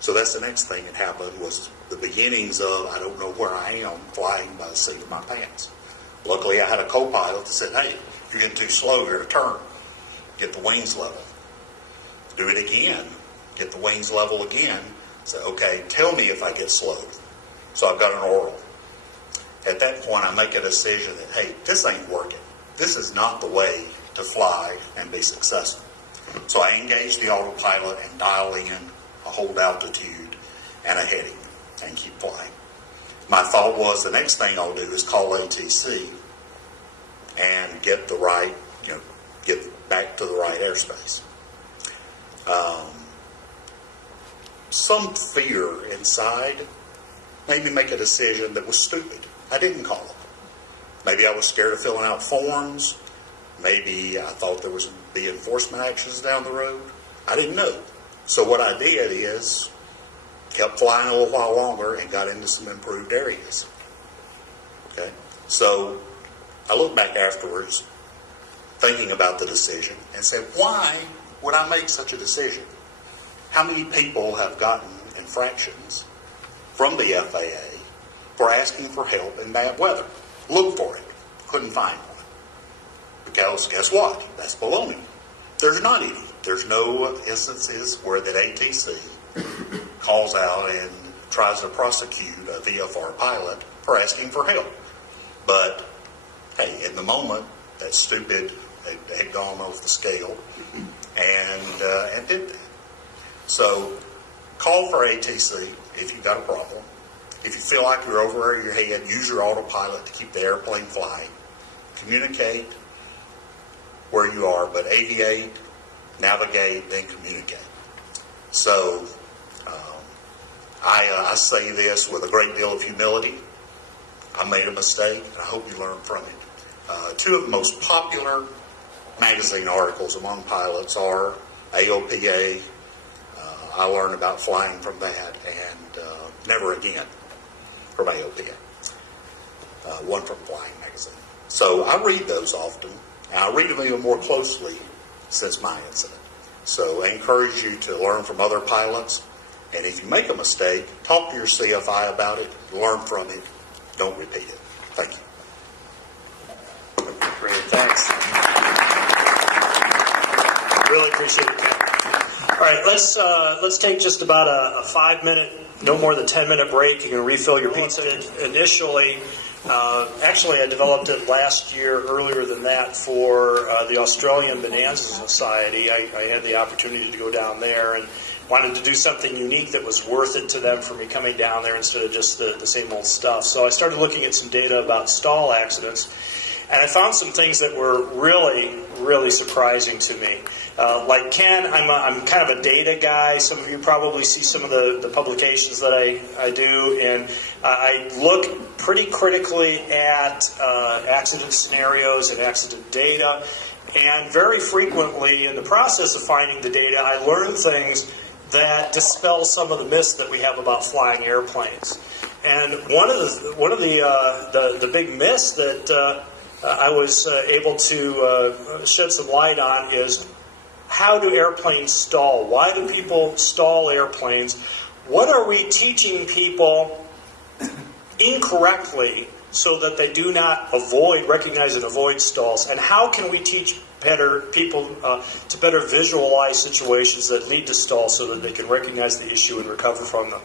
So that's the next thing that happened, was the beginnings of, I don't know where I am, flying by the seat of my pants. Luckily, I had a co-pilot that said, hey, if you're getting too slow, you're to turn. Get the wings level. Do it again. Get the wings level again. Say, okay, tell me if I get slowed. So I've got an oral. At that point, I make a decision that, hey, this ain't working. This is not the way to fly and be successful. So I engage the autopilot and dial in a hold altitude and a heading and keep flying. My thought was the next thing I'll do is call ATC and get the right, get back to the right airspace. Some fear inside made me make a decision that was stupid. I didn't call them. Maybe I was scared of filling out forms. Maybe I thought there was be enforcement actions down the road. I didn't know. So what I did is kept flying a little while longer and got into some improved areas. Okay? So I look back afterwards, thinking about the decision, and said, why would I make such a decision? How many people have gotten infractions from the FAA for asking for help in bad weather? Looked for it. Couldn't find one. Because guess what? That's baloney. There's not any. There's no instances where that ATC calls out and tries to prosecute a VFR pilot for asking for help. But, hey, in the moment, that stupid had gone off the scale and did that. So, call for ATC if you've got a problem. If you feel like you're over your head, use your autopilot to keep the airplane flying. Communicate where you are, but aviate, navigate, then communicate. So, I say this with a great deal of humility. I made a mistake, and I hope you learn from it. Two of the most popular magazine articles among pilots are AOPA. I learned about flying from that, and Never Again from AOPA. One from Flying Magazine. So I read those often, and I read them even more closely since my incident. So I encourage you to learn from other pilots, and if you make a mistake, talk to your CFI about it, learn from it, don't repeat it. Thank you. Great, thanks. Really appreciate it, Ken. All right, let's take just about a 5-minute, no more than 10-minute break. You can refill your pizza. Initially, actually, I developed it last year, earlier than that, for the Australian Bonanza Society. I had the opportunity to go down there and wanted to do something unique that was worth it to them for me coming down there instead of just the same old stuff. So I started looking at some data about stall accidents, and I found some things that were really, really surprising to me. Like Ken, I'm kind of a data guy. Some of you probably see some of the publications that I do, and I look pretty critically at accident scenarios and accident data. And very frequently, in the process of finding the data, I learn things that dispel some of the myths that we have about flying airplanes. And one of the big myths that I was able to shed some light on is, how do airplanes stall? Why do people stall airplanes? What are we teaching people incorrectly so that they do not recognize and avoid stalls? And how can we teach people to better visualize situations that lead to stalls so that they can recognize the issue and recover from them?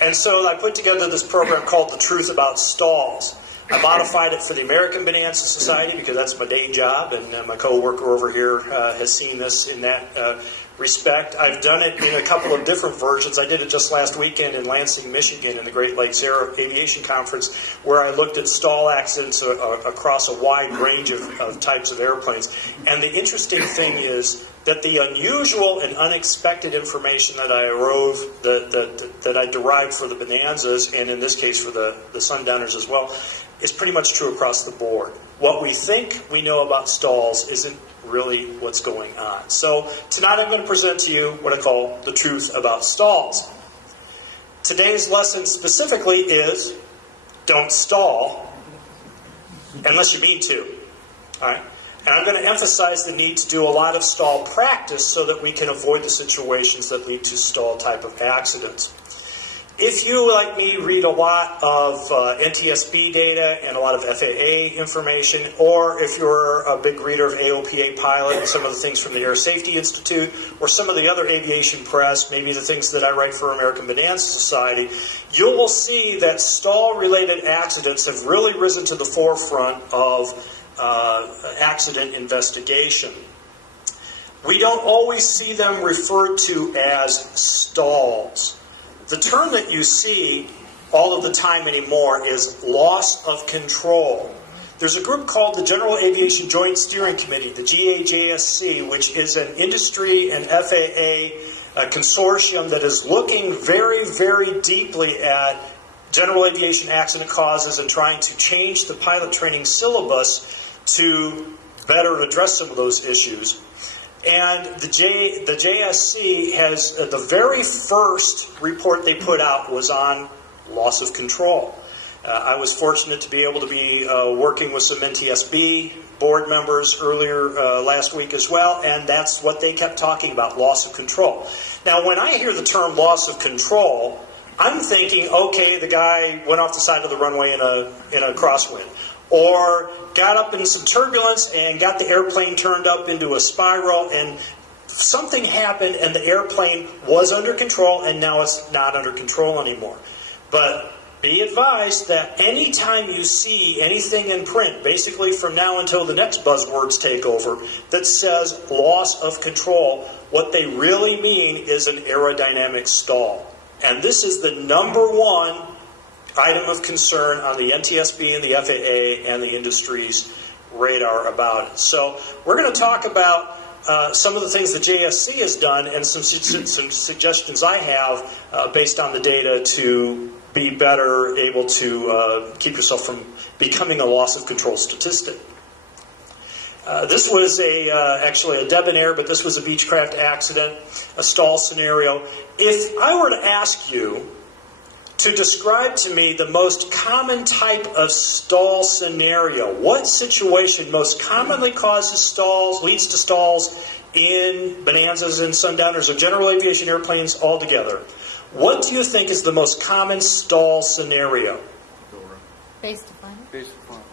And so I put together this program called The Truth About Stalls. I modified it for the American Bonanza Society because that's my day job, and my co-worker over here has seen this in that respect. I've done it in a couple of different versions. I did it just last weekend in Lansing, Michigan, in the Great Lakes Aviation Conference, where I looked at stall accidents across a wide range of types of airplanes. And the interesting thing is that the unusual and unexpected information that I derived for the Bonanzas, and in this case for the Sundowners as well, is pretty much true across the board. What we think we know about stalls isn't really what's going on. So tonight I'm going to present to you what I call the truth about stalls. Today's lesson specifically is don't stall unless you mean to. All right? And I'm going to emphasize the need to do a lot of stall practice so that we can avoid the situations that lead to stall type of accidents. If you, like me, read a lot of NTSB data and a lot of FAA information, or if you're a big reader of AOPA Pilot and some of the things from the Air Safety Institute, or some of the other aviation press, maybe the things that I write for American Bonanza Society, you will see that stall-related accidents have really risen to the forefront of accident investigation. we don't always see them referred to as stalls. The term that you see all of the time anymore is loss of control. There's a group called the General Aviation Joint Steering Committee, the GAJSC, which is an industry and FAA consortium that is looking very, very deeply at general aviation accident causes and trying to change the pilot training syllabus to better address some of those issues. And the JSC has, the very first report they put out was on loss of control. I was fortunate to be able to be working with some NTSB board members earlier last week as well, and that's what they kept talking about, loss of control. Now, when I hear the term loss of control, I'm thinking, okay, the guy went off the side of the runway in a crosswind, or got up in some turbulence and got the airplane turned up into a spiral, and something happened and the airplane was under control and now it's not under control anymore. But be advised that anytime you see anything in print, basically from now until the next buzzwords take over, that says loss of control, what they really mean is an aerodynamic stall. And this is the number one item of concern on the NTSB and the FAA and the industry's radar about it. So we're going to talk about some of the things the JSC has done and some suggestions I have based on the data to be better able to keep yourself from becoming a loss of control statistic. This was actually a debonair, but this was a Beechcraft accident, a stall scenario. If I were to ask you to describe to me the most common type of stall scenario, what situation most commonly causes stalls, leads to stalls in Bonanzas and Sundowners or general aviation airplanes altogether, what do you think is the most common stall scenario? Base to final.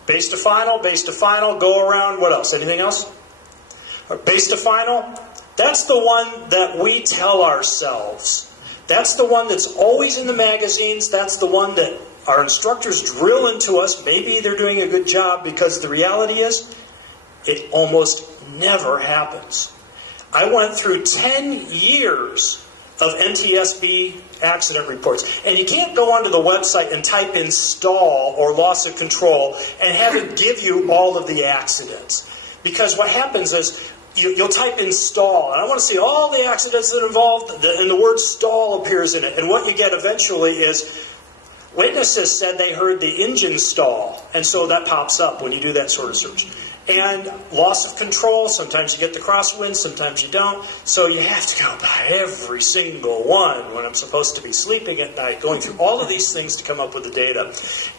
Base to final, base to final, go around, what else? Anything else? Base to final, that's the one that we tell ourselves. That's the one that's always in the magazines. That's the one that our instructors drill into us. Maybe they're doing a good job, because the reality is it almost never happens. I went through 10 years of NTSB accident reports. And you can't go onto the website and type in stall or loss of control and have it give you all of the accidents. Because what happens is you'll type in stall, and I want to see all the accidents that are involved, and the word stall appears in it. And what you get eventually is witnesses said they heard the engine stall, and so that pops up when you do that sort of search. And loss of control, sometimes you get the crosswind, sometimes you don't. So you have to go by every single one when I'm supposed to be sleeping at night, going through all of these things to come up with the data.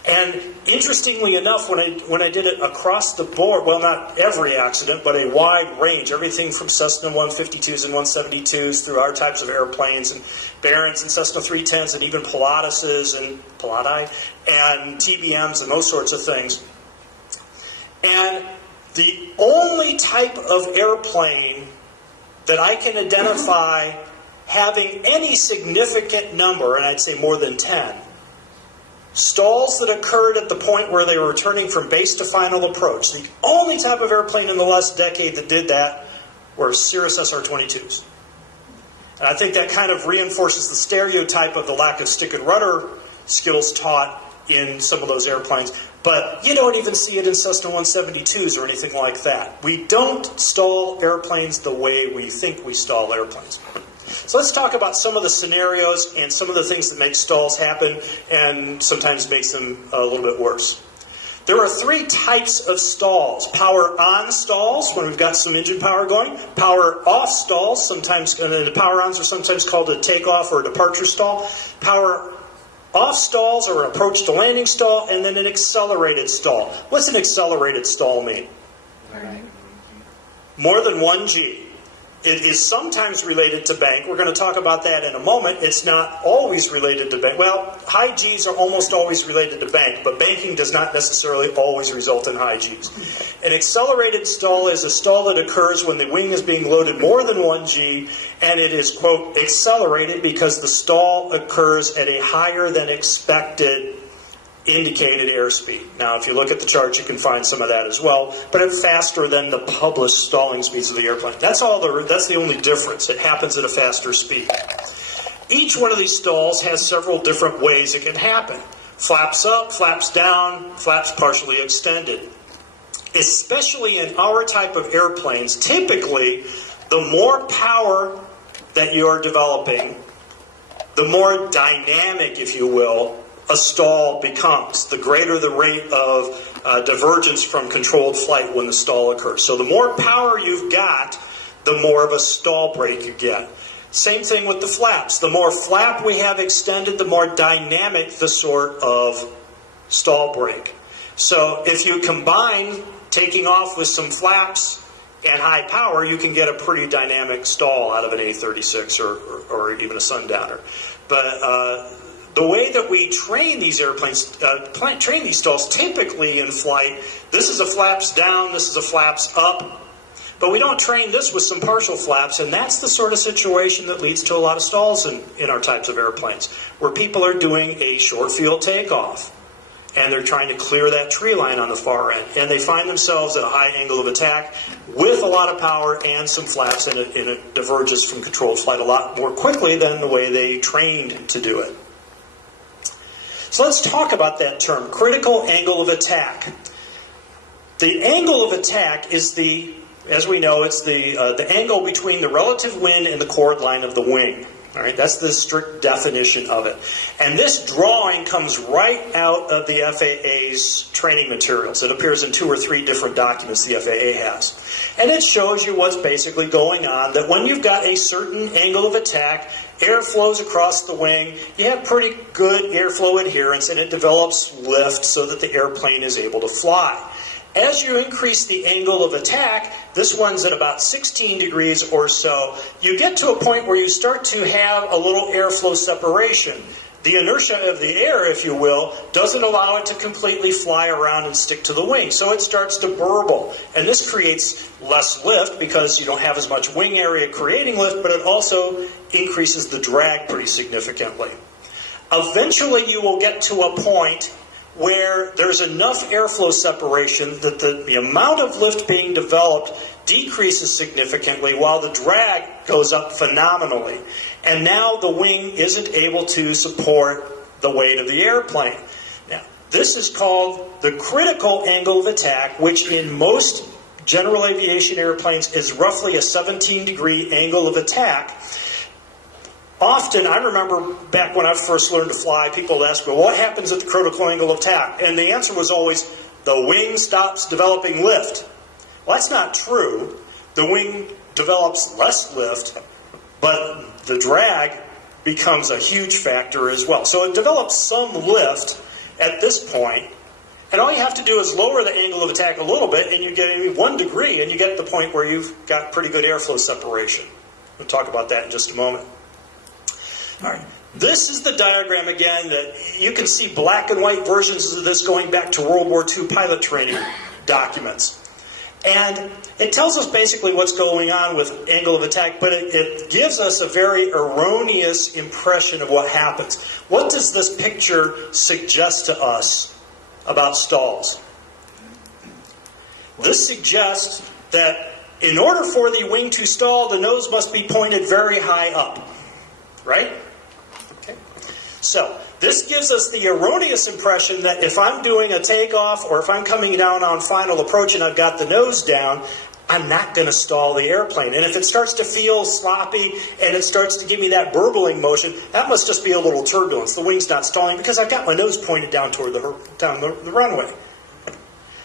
And interestingly enough, when I did it across the board, well, not every accident, but a wide range, everything from Cessna 152s and 172s through our types of airplanes, and Barons and Cessna 310s, and even Pilatuses and Pilati and TBMs and those sorts of things. And the only type of airplane that I can identify having any significant number, and I'd say more than 10, stalls that occurred at the point where they were returning from base to final approach. The only type of airplane in the last decade that did that were Cirrus SR-22s. And I think that kind of reinforces the stereotype of the lack of stick and rudder skills taught in some of those airplanes. But you don't even see it in Cessna 172s or anything like that. We don't stall airplanes the way we think we stall airplanes. So let's talk about some of the scenarios and some of the things that make stalls happen and sometimes makes them a little bit worse. There are three types of stalls. Power on stalls, when we've got some engine power going. Power off stalls, sometimes, and the power ons are sometimes called a takeoff or a departure stall. Power off stalls are an approach to landing stall, and then an accelerated stall. What's an accelerated stall mean? More than 1 G. It is sometimes related to bank. We're going to talk about that in a moment. It's not always related to bank. Well, high Gs are almost always related to bank, but banking does not necessarily always result in high Gs. An accelerated stall is a stall that occurs when the wing is being loaded more than 1 G, and it is, quote, accelerated because the stall occurs at a higher than expected indicated airspeed. Now, if you look at the chart, you can find some of that as well, but it's faster than the published stalling speeds of the airplane. That's the only difference. It happens at a faster speed. Each one of these stalls has several different ways it can happen. Flaps up, flaps down, flaps partially extended. Especially in our type of airplanes, typically, the more power that you're developing, the more dynamic, if you will, a stall becomes. The greater the rate of divergence from controlled flight when the stall occurs. So the more power you've got, the more of a stall break you get. Same thing with the flaps. The more flap we have extended, the more dynamic the sort of stall break. So if you combine taking off with some flaps and high power, you can get a pretty dynamic stall out of an A36 or even a Sundowner. But the way that we train these airplanes, train these stalls typically in flight, this is a flaps down, this is a flaps up. But we don't train this with some partial flaps, and that's the sort of situation that leads to a lot of stalls in our types of airplanes, where people are doing a short field takeoff, and they're trying to clear that tree line on the far end, and they find themselves at a high angle of attack with a lot of power and some flaps, and it diverges from controlled flight a lot more quickly than the way they trained to do it. So let's talk about that term, critical angle of attack. The angle of attack is as we know, it's the angle between the relative wind and the chord line of the wing. All right, that's the strict definition of it. And this drawing comes right out of the FAA's training materials. It appears in 2 or 3 different documents the FAA has. And it shows you what's basically going on, that when you've got a certain angle of attack, air flows across the wing, you have pretty good airflow adherence, and it develops lift so that the airplane is able to fly. As you increase the angle of attack, this one's at about 16 degrees or so, you get to a point where you start to have a little airflow separation. The inertia of the air, if you will, doesn't allow it to completely fly around and stick to the wing. So it starts to burble. And this creates less lift because you don't have as much wing area creating lift, but it also increases the drag pretty significantly. Eventually you will get to a point where there's enough airflow separation that the amount of lift being developed decreases significantly while the drag goes up phenomenally. And now the wing isn't able to support the weight of the airplane. Now, this is called the critical angle of attack, which in most general aviation airplanes is roughly a 17-degree angle of attack. Often, I remember back when I first learned to fly, people would ask, well, what happens at the critical angle of attack? And the answer was always, the wing stops developing lift. Well, that's not true. The wing develops less lift, but the drag becomes a huge factor as well. So it develops some lift at this point, and all you have to do is lower the angle of attack a little bit, and you get 1 degree, and you get to the point where you've got pretty good airflow separation. We'll talk about that in just a moment. All right. This is the diagram again that you can see black and white versions of this going back to World War II pilot training documents. And it tells us basically what's going on with angle of attack, but it gives us a very erroneous impression of what happens. What does this picture suggest to us about stalls? This suggests that in order for the wing to stall, the nose must be pointed very high up. Right? Okay. So, this gives us the erroneous impression that if I'm doing a takeoff or if I'm coming down on final approach and I've got the nose down, I'm not going to stall the airplane. And if it starts to feel sloppy and it starts to give me that burbling motion, that must just be a little turbulence. The wing's not stalling because I've got my nose pointed down toward the runway.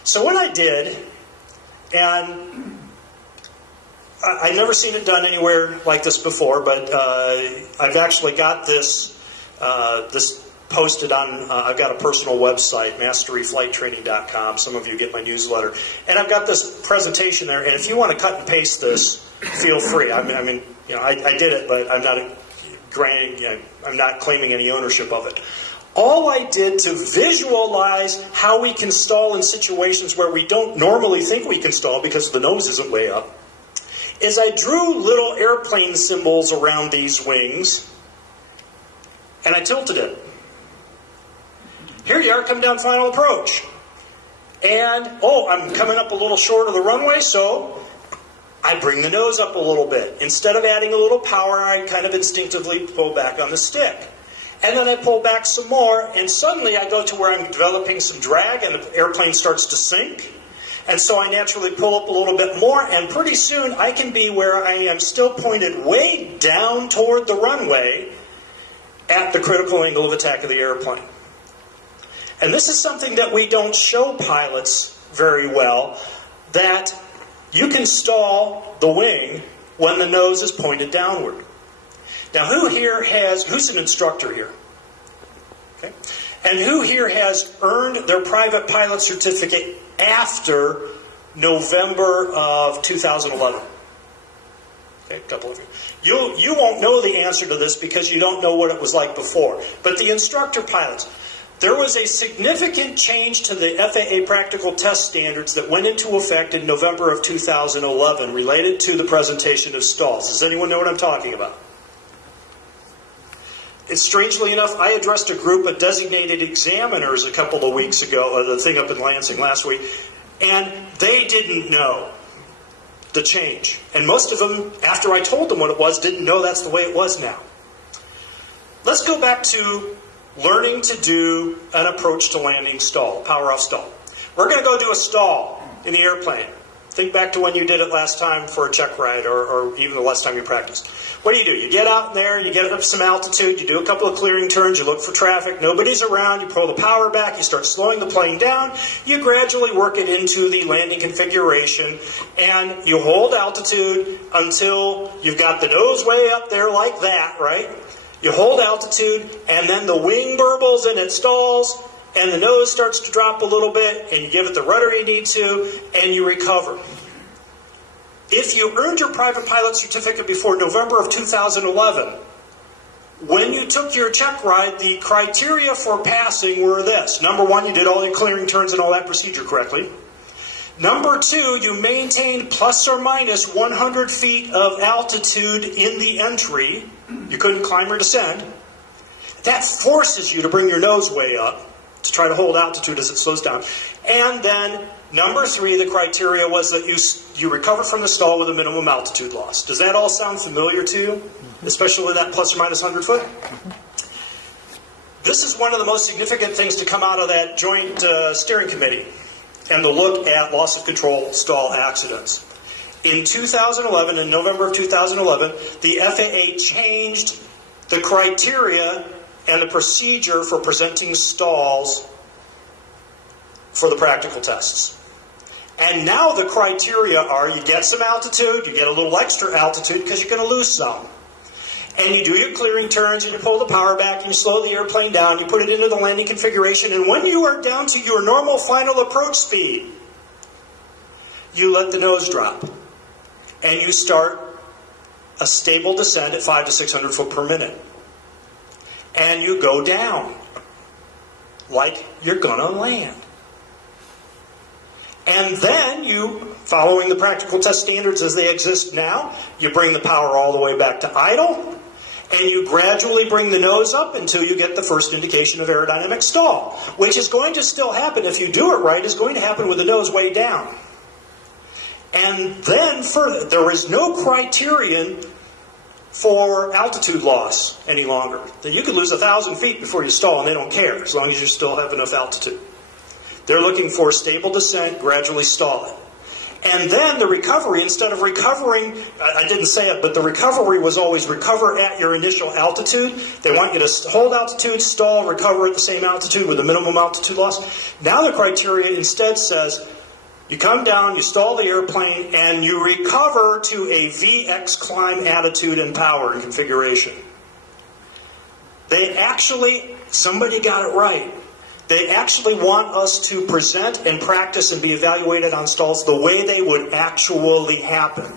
So what I did, and I've never seen it done anywhere like this before, but I've actually got this posted on, I've got a personal website, masteryflighttraining.com. Some of you get my newsletter. And I've got this presentation there, and if you want to cut and paste this, feel free. I mean, I did it, but I'm not claiming any ownership of it. All I did to visualize how we can stall in situations where we don't normally think we can stall because the nose isn't way up, is I drew little airplane symbols around these wings, and I tilted it. Here you are coming down final approach. And, oh, I'm coming up a little short of the runway, so I bring the nose up a little bit. Instead of adding a little power, I kind of instinctively pull back on the stick. And then I pull back some more, and suddenly I go to where I'm developing some drag, and the airplane starts to sink. And so I naturally pull up a little bit more, and pretty soon I can be where I am still pointed way down toward the runway at the critical angle of attack of the airplane. And this is something that we don't show pilots very well, that you can stall the wing when the nose is pointed downward. Now, who's an instructor here? Okay. And who here has earned their private pilot certificate after November of 2011? Okay, a couple of you. You won't know the answer to this because you don't know what it was like before. But the instructor pilots, there was a significant change to the FAA practical test standards that went into effect in November of 2011 related to the presentation of stalls. Does anyone know what I'm talking about? It's strangely enough, I addressed a group of designated examiners a couple of weeks ago, the thing up in Lansing last week, and they didn't know the change. And most of them, after I told them what it was, didn't know that's the way it was now. Let's go back to learning to do an approach to landing stall, power off stall. We're going to go do a stall in the airplane. Think back to when you did it last time for a check ride, or even the last time you practiced. What do? You get out there, you get up to some altitude, you do a couple of clearing turns, you look for traffic, nobody's around, you pull the power back, you start slowing the plane down, you gradually work it into the landing configuration, and you hold altitude until you've got the nose way up there like that, right? You hold altitude, and then the wing burbles and it stalls, and the nose starts to drop a little bit, and you give it the rudder you need to, and you recover. If you earned your private pilot certificate before November of 2011, when you took your check ride, the criteria for passing were this. Number one, you did all your clearing turns and all that procedure correctly. Number two, you maintained plus or minus 100 feet of altitude in the entry. You couldn't climb or descend. That forces you to bring your nose way up to try to hold altitude as it slows down. And then, number three, the criteria was that you recover from the stall with a minimum altitude loss. Does that all sound familiar to you? Especially that plus or minus 100 foot? This is one of the most significant things to come out of that joint steering committee and the look at loss of control stall accidents. In 2011, in November of 2011, the FAA changed the criteria and the procedure for presenting stalls for the practical tests. And now the criteria are you get some altitude, you get a little extra altitude because you're going to lose some. And you do your clearing turns and you pull the power back and you slow the airplane down, you put it into the landing configuration, and when you are down to your normal final approach speed, you let the nose drop. And you start a stable descent at 500 to 600 foot per minute. And you go down like you're going to land. And then you, following the practical test standards as they exist now, you bring the power all the way back to idle, and you gradually bring the nose up until you get the first indication of aerodynamic stall, which is going to still happen if you do it right, is going to happen with the nose way down. And then further, there is no criterion for altitude loss any longer. That you could lose 1,000 feet before you stall and they don't care, as long as you still have enough altitude. They're looking for stable descent, gradually stall it. And then the recovery, instead of recovering, I didn't say it, but the recovery was always recover at your initial altitude. They want you to hold altitude, stall, recover at the same altitude with a minimum altitude loss. Now the criteria instead says, you come down, you stall the airplane, and you recover to a VX climb attitude and power and configuration. They actually, somebody got it right. They actually want us to present and practice and be evaluated on stalls the way they would actually happen.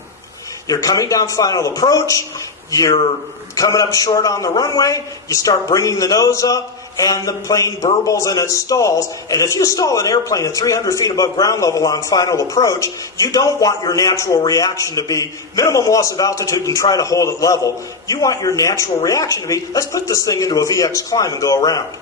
You're coming down final approach, you're coming up short on the runway, you start bringing the nose up, and the plane burbles and it stalls. And if you stall an airplane at 300 feet above ground level on final approach, you don't want your natural reaction to be minimum loss of altitude and try to hold it level. You want your natural reaction to be, let's put this thing into a VX climb and go around.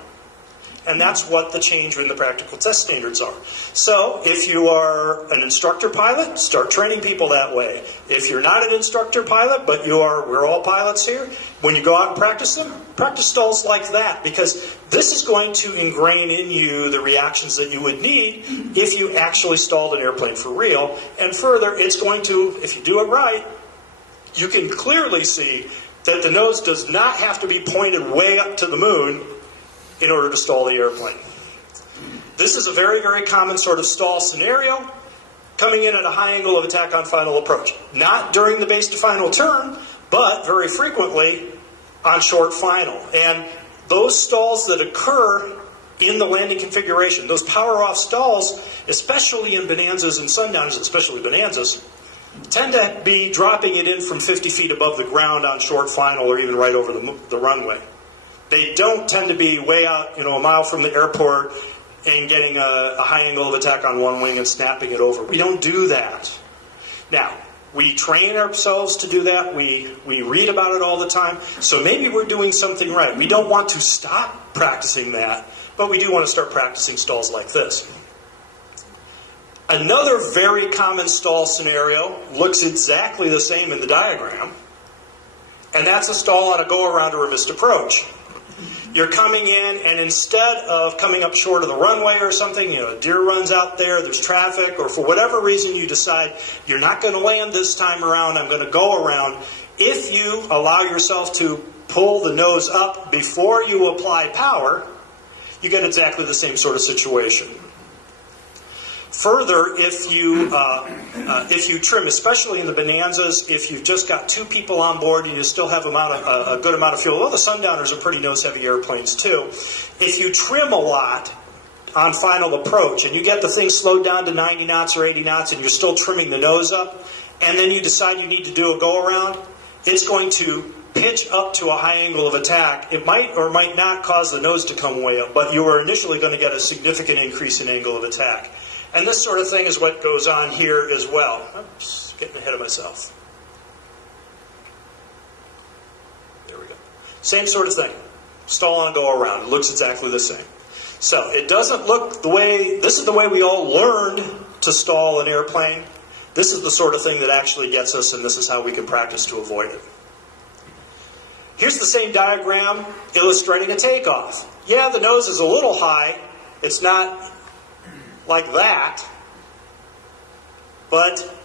And that's what the change in the practical test standards are. So if you are an instructor pilot, start training people that way. If you're not an instructor pilot, but we're all pilots here, when you go out and practice them, practice stalls like that, because this is going to ingrain in you the reactions that you would need if you actually stalled an airplane for real. And further, it's going to, if you do it right, you can clearly see that the nose does not have to be pointed way up to the moon in order to stall the airplane. This is a very, very common sort of stall scenario, coming in at a high angle of attack on final approach. Not during the base to final turn, but very frequently on short final. And those stalls that occur in the landing configuration, those power off stalls, especially in bonanzas and sundowners, especially bonanzas, tend to be dropping it in from 50 feet above the ground on short final or even right over the runway. They don't tend to be way out, a mile from the airport and getting a high angle of attack on one wing and snapping it over. We don't do that. Now, we train ourselves to do that. We read about it all the time. So maybe we're doing something right. We don't want to stop practicing that, but we do want to start practicing stalls like this. Another very common stall scenario looks exactly the same in the diagram, and that's a stall on a go-around or a missed approach. You're coming in, and instead of coming up short of the runway or something, a deer runs out there, there's traffic, or for whatever reason you decide you're not going to land this time around, I'm going to go around. If you allow yourself to pull the nose up before you apply power, you get exactly the same sort of situation. Further, if you trim, especially in the bonanzas, if you've just got 2 people on board and you still have a good amount of fuel, well, the sundowners are pretty nose-heavy airplanes too. If you trim a lot on final approach and you get the thing slowed down to 90 knots or 80 knots and you're still trimming the nose up, and then you decide you need to do a go-around, it's going to pitch up to a high angle of attack. It might or might not cause the nose to come way up, but you are initially going to get a significant increase in angle of attack. And this sort of thing is what goes on here as well. Oops, getting ahead of myself. There we go. Same sort of thing. Stall and go around. It looks exactly the same. So it doesn't look the way, this is the way we all learned to stall an airplane. This is the sort of thing that actually gets us, and this is how we can practice to avoid it. Here's the same diagram illustrating a takeoff. Yeah, the nose is a little high. It's not like that, but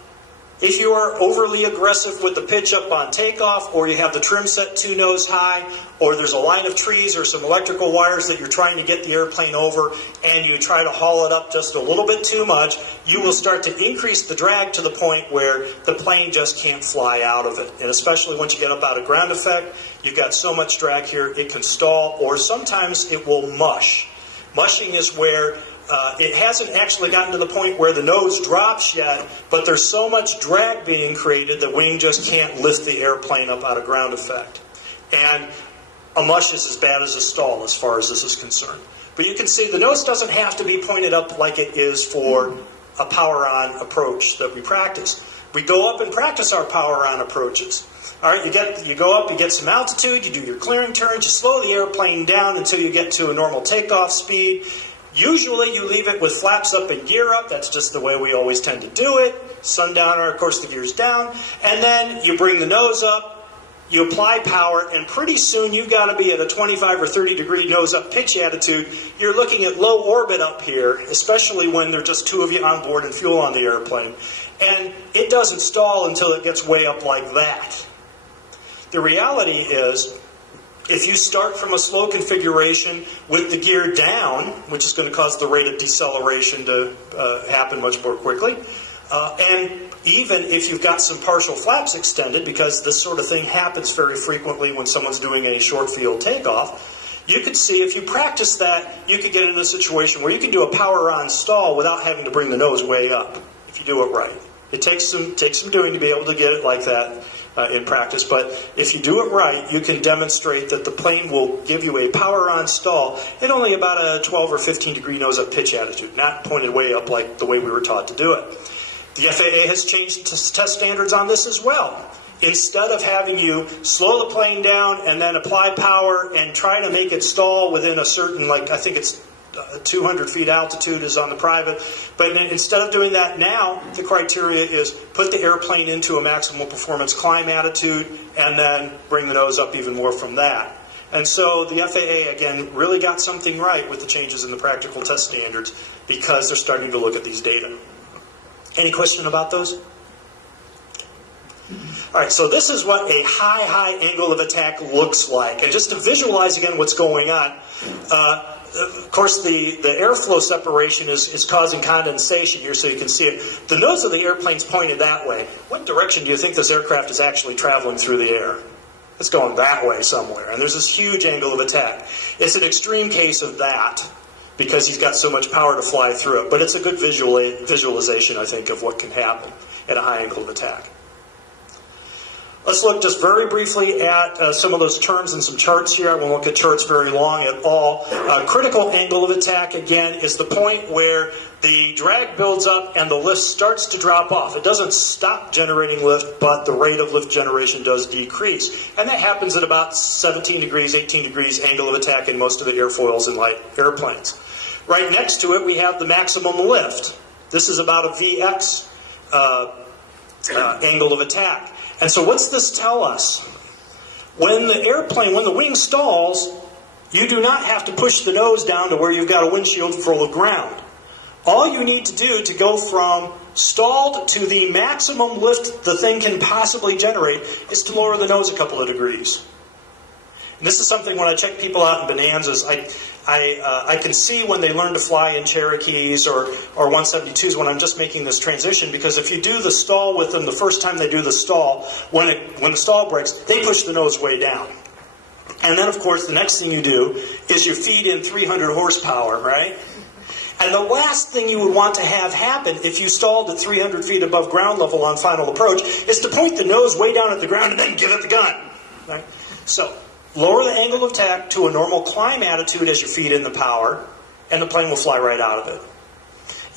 if you are overly aggressive with the pitch up on takeoff, or you have the trim set too nose high, or there's a line of trees or some electrical wires that you're trying to get the airplane over, and you try to haul it up just a little bit too much, you will start to increase the drag to the point where the plane just can't fly out of it. And especially once you get up out of ground effect, you've got so much drag here, it can stall, or sometimes it will mush. Mushing is where it hasn't actually gotten to the point where the nose drops yet, but there's so much drag being created the wing just can't lift the airplane up out of ground effect. And a mush is as bad as a stall as far as this is concerned. But you can see the nose doesn't have to be pointed up like it is for a power-on approach that we practice. We go up and practice our power-on approaches. All right, you go up, you get some altitude, you do your clearing turns, you slow the airplane down until you get to a normal takeoff speed. Usually you leave it with flaps up and gear up. That's just the way we always tend to do it. Sundowner, of course, the gear's down. And then you bring the nose up, you apply power, and pretty soon you've got to be at a 25 or 30 degree nose up pitch attitude. You're looking at low orbit up here, especially when there are just 2 of you on board and fuel on the airplane. And it doesn't stall until it gets way up like that. The reality is, if you start from a slow configuration with the gear down, which is going to cause the rate of deceleration to happen much more quickly, and even if you've got some partial flaps extended, because this sort of thing happens very frequently when someone's doing a short field takeoff, you could see if you practice that, you could get in a situation where you can do a power-on stall without having to bring the nose way up, if you do it right. It takes some doing to be able to get it like that in practice, but if you do it right, you can demonstrate that the plane will give you a power-on stall at only about a 12 or 15 degree nose-up pitch attitude, not pointed way up like the way we were taught to do it. The FAA has changed test standards on this as well. instead of having you slow the plane down and then apply power and try to make it stall within a certain, like I think it's 200 feet altitude is on the private. But instead of doing that now, the criteria is put the airplane into a maximum performance climb attitude and then bring the nose up even more from that. And so the FAA, again, really got something right with the changes in the practical test standards because they're starting to look at these data. Any question about those? All right, so this is what a high angle of attack looks like. And just to visualize again what's going on, of course, the airflow separation is causing condensation here, so you can see it. The nose of the airplane's pointed that way. What direction do you think this aircraft is actually traveling through the air? It's going that way somewhere, and there's this huge angle of attack. It's an extreme case of that because he's got so much power to fly through it, but it's a good visualization, I think, of what can happen at a high angle of attack. Let's look just very briefly at some of those terms and some charts here. I won't look at charts very long at all. Critical angle of attack, again, is the point where the drag builds up and the lift starts to drop off. It doesn't stop generating lift, but the rate of lift generation does decrease. And that happens at about 17 degrees, 18 degrees angle of attack in most of the airfoils in light airplanes. Right next to it, we have the maximum lift. This is about a VX angle of attack. And so what's this tell us? When the wing stalls, you do not have to push the nose down to where you've got a windshield full of ground. All you need to do to go from stalled to the maximum lift the thing can possibly generate is to lower the nose a couple of degrees. And this is something when I check people out in Bonanzas, I can see when they learn to fly in Cherokees or 172s when I'm just making this transition, because if you do the stall with them the first time they do the stall, when the stall breaks, they push the nose way down. And then, of course, the next thing you do is you feed in 300 horsepower, right? And the last thing you would want to have happen if you stalled at 300 feet above ground level on final approach is to point the nose way down at the ground and then give it the gun. Right? So, lower the angle of attack to a normal climb attitude as you feed in the power, and the plane will fly right out of it.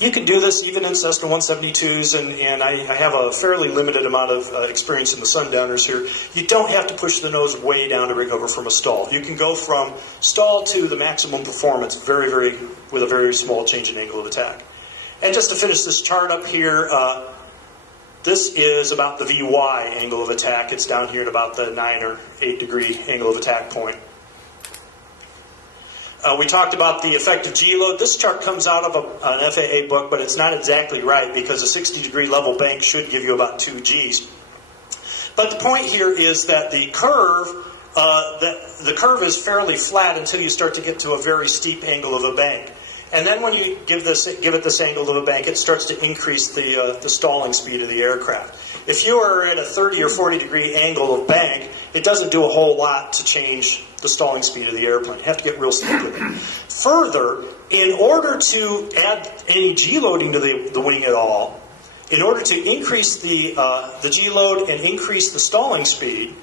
You can do this even in Cessna 172s, and I have a fairly limited amount of experience in the Sundowners here. You don't have to push the nose way down to recover from a stall. You can go from stall to the maximum performance with a very small change in angle of attack. And just to finish this chart up here, this is about the VY angle of attack. It's down here at about the 9 or 8 degree angle of attack point. We talked about the effective G-load. This chart comes out of an FAA book, but it's not exactly right because a 60 degree level bank should give you about 2 Gs. But the point here is that the curve is fairly flat until you start to get to a very steep angle of a bank. And then when you give it this angle of a bank, it starts to increase the stalling speed of the aircraft. If you are at a 30 or 40 degree angle of bank, it doesn't do a whole lot to change the stalling speed of the airplane. You have to get real steep with it. Further, in order to add any G-loading to the wing at all, in order to increase the G-load and increase the stalling speed,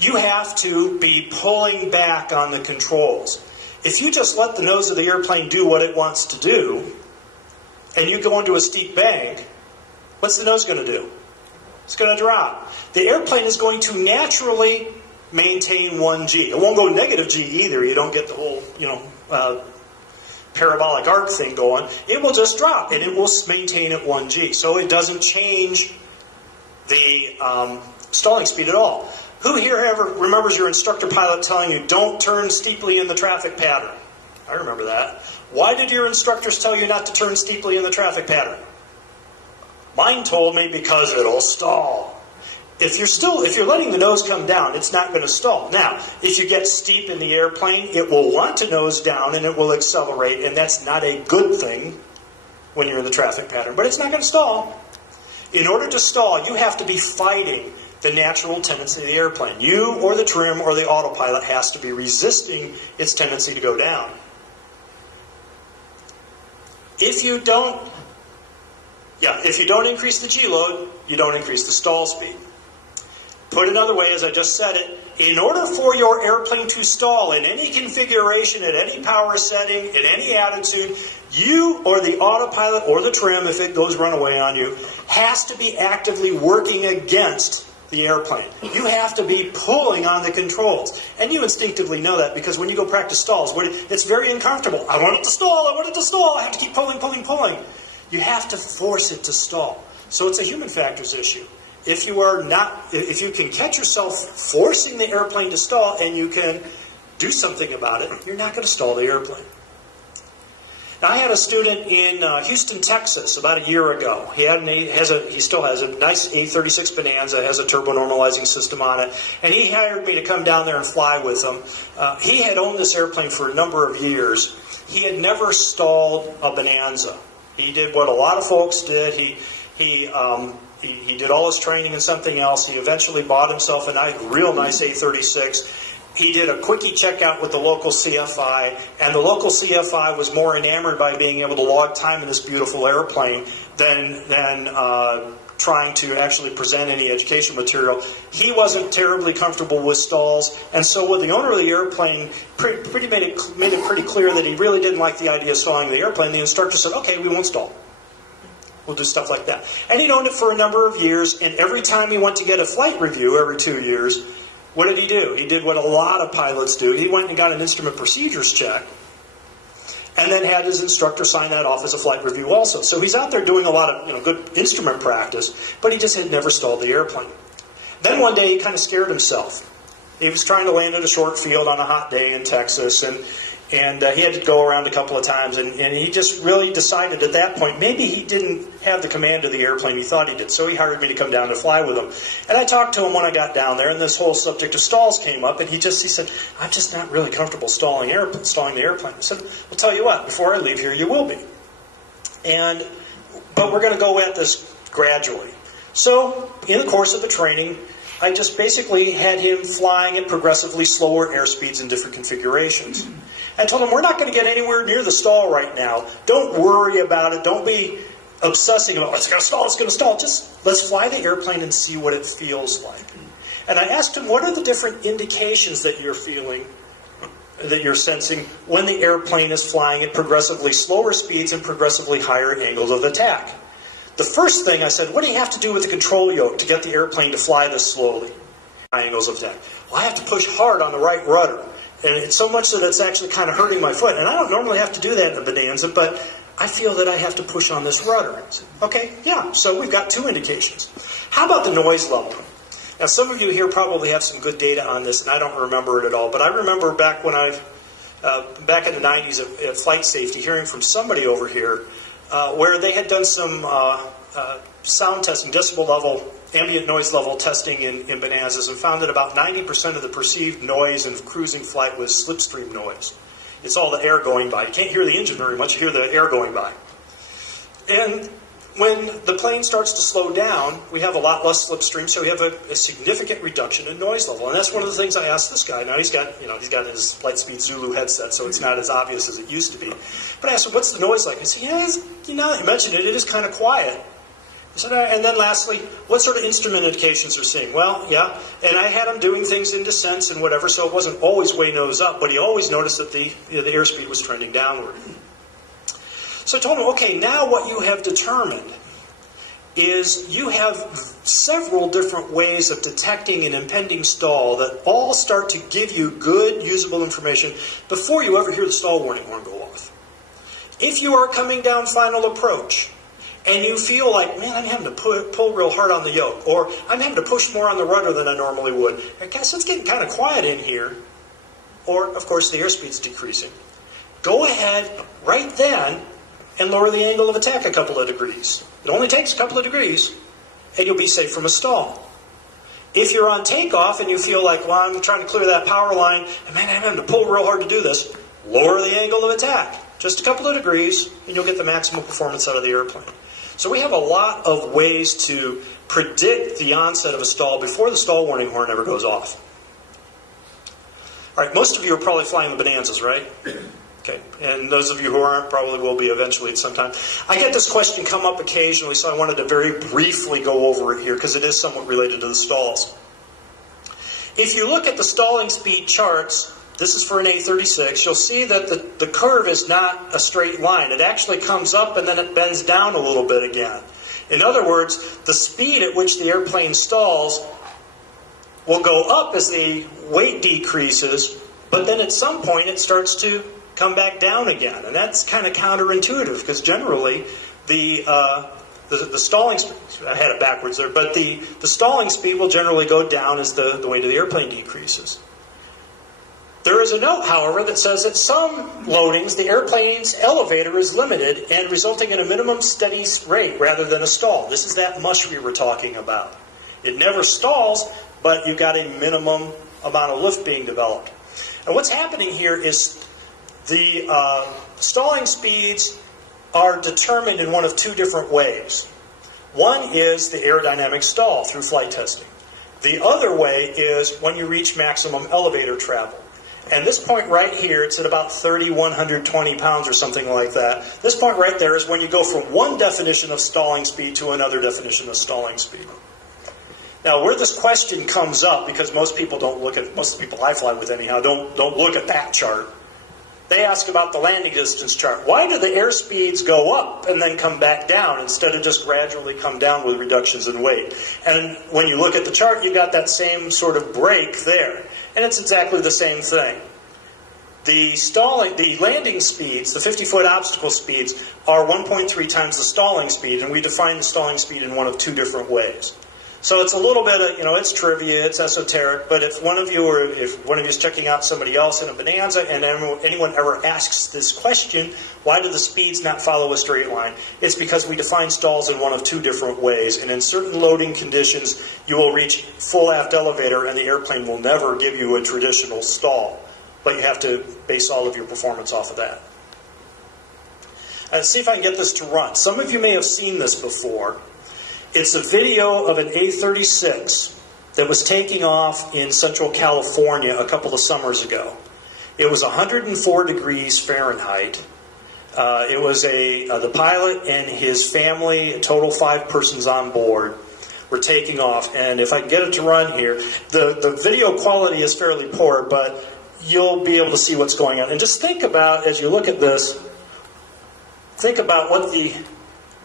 you have to be pulling back on the controls. If you just let the nose of the airplane do what it wants to do, and you go into a steep bank, what's the nose going to do? It's going to drop. The airplane is going to naturally maintain 1 G. It won't go negative G either. You don't get the whole, parabolic arc thing going. It will just drop, and it will maintain at 1 G. So it doesn't change the stalling speed at all. Who here ever remembers your instructor pilot telling you, don't turn steeply in the traffic pattern? I remember that. Why did your instructors tell you not to turn steeply in the traffic pattern? Mine told me because it'll stall. If you're letting the nose come down, it's not going to stall. Now, if you get steep in the airplane, it will want to nose down and it will accelerate, and that's not a good thing when you're in the traffic pattern. But it's not going to stall. In order to stall, you have to be fighting the natural tendency of the airplane. You or the trim or the autopilot has to be resisting its tendency to go down. If you don't increase the G-load, you don't increase the stall speed. Put another way, as I just said it, in order for your airplane to stall in any configuration, at any power setting, at any attitude, you or the autopilot or the trim, if it goes runaway on you, has to be actively working against the airplane. You have to be pulling on the controls. And you instinctively know that because when you go practice stalls, it's very uncomfortable. I want it to stall, I want it to stall, I have to keep pulling, pulling, pulling. You have to force it to stall. So it's a human factors issue. If you can catch yourself forcing the airplane to stall and you can do something about it, you're not going to stall the airplane. Now, I had a student in Houston, Texas, about a year ago. He still has a nice A36 Bonanza, has a turbo normalizing system on it, and he hired me to come down there and fly with him. He had owned this airplane for a number of years. He had never stalled a Bonanza. He did what a lot of folks did. He did all his training in something else. He eventually bought himself a real nice A36. He did a quickie checkout with the local CFI, and the local CFI was more enamored by being able to log time in this beautiful airplane than trying to actually present any education material. He wasn't terribly comfortable with stalls, and so with the owner of the airplane made it pretty clear that he really didn't like the idea of stalling the airplane. The instructor said, okay, we won't stall. We'll do stuff like that. And he'd owned it for a number of years, and every time he went to get a flight review every 2 years, what did he do? He did what a lot of pilots do. He went and got an instrument procedures check and then had his instructor sign that off as a flight review also. So he's out there doing a lot of good instrument practice, but he just had never stalled the airplane. Then one day he kind of scared himself. He was trying to land at a short field on a hot day in Texas, and he had to go around a couple of times, and he just really decided at that point maybe he didn't have the command of the airplane he thought he did. So he hired me to come down to fly with him. And I talked to him when I got down there, and this whole subject of stalls came up, and he said, I'm just not really comfortable stalling the airplane. I said, well, tell you what, before I leave here, you will be. But we're going to go at this gradually. So in the course of the training, I just basically had him flying at progressively slower airspeeds in different configurations. I told him, we're not going to get anywhere near the stall right now. Don't worry about it. Don't be obsessing about, it's going to stall, it's going to stall. Just let's fly the airplane and see what it feels like. And I asked him, what are the different indications that you're feeling, that you're sensing when the airplane is flying at progressively slower speeds and progressively higher angles of attack? The first thing I said, what do you have to do with the control yoke to get the airplane to fly this slowly? Angles of attack. Well, I have to push hard on the right rudder. And it's so much that it's actually kind of hurting my foot. And I don't normally have to do that in a Bonanza, but I feel that I have to push on this rudder. Okay, yeah, so we've got two indications. How about the noise level? Now, some of you here probably have some good data on this, and I don't remember it at all. But I remember back in the 90s at Flight Safety, hearing from somebody over here where they had done some sound testing, decibel level, ambient noise level testing in Bonanzas, and found that about 90% of the perceived noise in cruising flight was slipstream noise. It's all the air going by. You can't hear the engine very much, you hear the air going by. And when the plane starts to slow down, we have a lot less slipstream, so we have a significant reduction in noise level. And that's one of the things I asked this guy. Now he's got his Lightspeed Zulu headset, so it's not as obvious as it used to be. But I asked him, what's the noise like? He said, you mentioned it, it is kind of quiet. I said, and then lastly, what sort of instrument indications are seeing? Well, yeah, and I had him doing things in descents and whatever, so it wasn't always way nose up, but he always noticed that the airspeed was trending downward. So I told him, okay, now what you have determined is you have several different ways of detecting an impending stall that all start to give you good, usable information before you ever hear the stall warning horn go off. If you are coming down final approach, and you feel like, man, I'm having to pull real hard on the yoke, or I'm having to push more on the rudder than I normally would. I guess it's getting kind of quiet in here. Or, of course, the airspeed's decreasing. Go ahead right then and lower the angle of attack a couple of degrees. It only takes a couple of degrees, and you'll be safe from a stall. If you're on takeoff and you feel like, well, I'm trying to clear that power line, and man, I'm having to pull real hard to do this, lower the angle of attack. Just a couple of degrees, and you'll get the maximum performance out of the airplane. So we have a lot of ways to predict the onset of a stall before the stall warning horn ever goes off. All right, most of you are probably flying the Bonanzas, right? Okay, and those of you who aren't probably will be eventually at some time. I get this question come up occasionally, so I wanted to very briefly go over it here because it is somewhat related to the stalls. If you look at the stalling speed charts, this is for an A36, you'll see that the curve is not a straight line. It actually comes up and then it bends down a little bit again. In other words, the speed at which the airplane stalls will go up as the weight decreases, but then at some point it starts to come back down again. And that's kind of counterintuitive because generally the stalling speed, I had it backwards there, but the stalling speed will generally go down as the weight of the airplane decreases. There is a note, however, that says at some loadings, the airplane's elevator is limited and resulting in a minimum steady rate rather than a stall. This is that mush we were talking about. It never stalls, but you've got a minimum amount of lift being developed. And what's happening here is the stalling speeds are determined in one of two different ways. One is the aerodynamic stall through flight testing. The other way is when you reach maximum elevator travel. And this point right here, it's at about 3,120 pounds or something like that. This point right there is when you go from one definition of stalling speed to another definition of stalling speed. Now, where this question comes up, because most people don't look at, most of the people I fly with anyhow, don't look at that chart. They ask about the landing distance chart. Why do the air speeds go up and then come back down instead of just gradually come down with reductions in weight? And when you look at the chart, you got that same sort of break there. And it's exactly the same thing. The landing speeds, the 50-foot obstacle speeds, are 1.3 times the stalling speed, and we define the stalling speed in one of two different ways. So it's a little bit of, it's trivia, it's esoteric, but if one of you is checking out somebody else in a Bonanza and anyone ever asks this question, why do the speeds not follow a straight line? It's because we define stalls in one of two different ways, and in certain loading conditions, you will reach full aft elevator and the airplane will never give you a traditional stall, but you have to base all of your performance off of that. Let's see if I can get this to run. Some of you may have seen this before. It's a video of an A-36 that was taking off in Central California a couple of summers ago. It was 104 degrees Fahrenheit. It was the pilot and his family, a total 5 persons on board, were taking off. And if I can get it to run here, the video quality is fairly poor, but you'll be able to see what's going on. And just think about, as you look at this, think about what the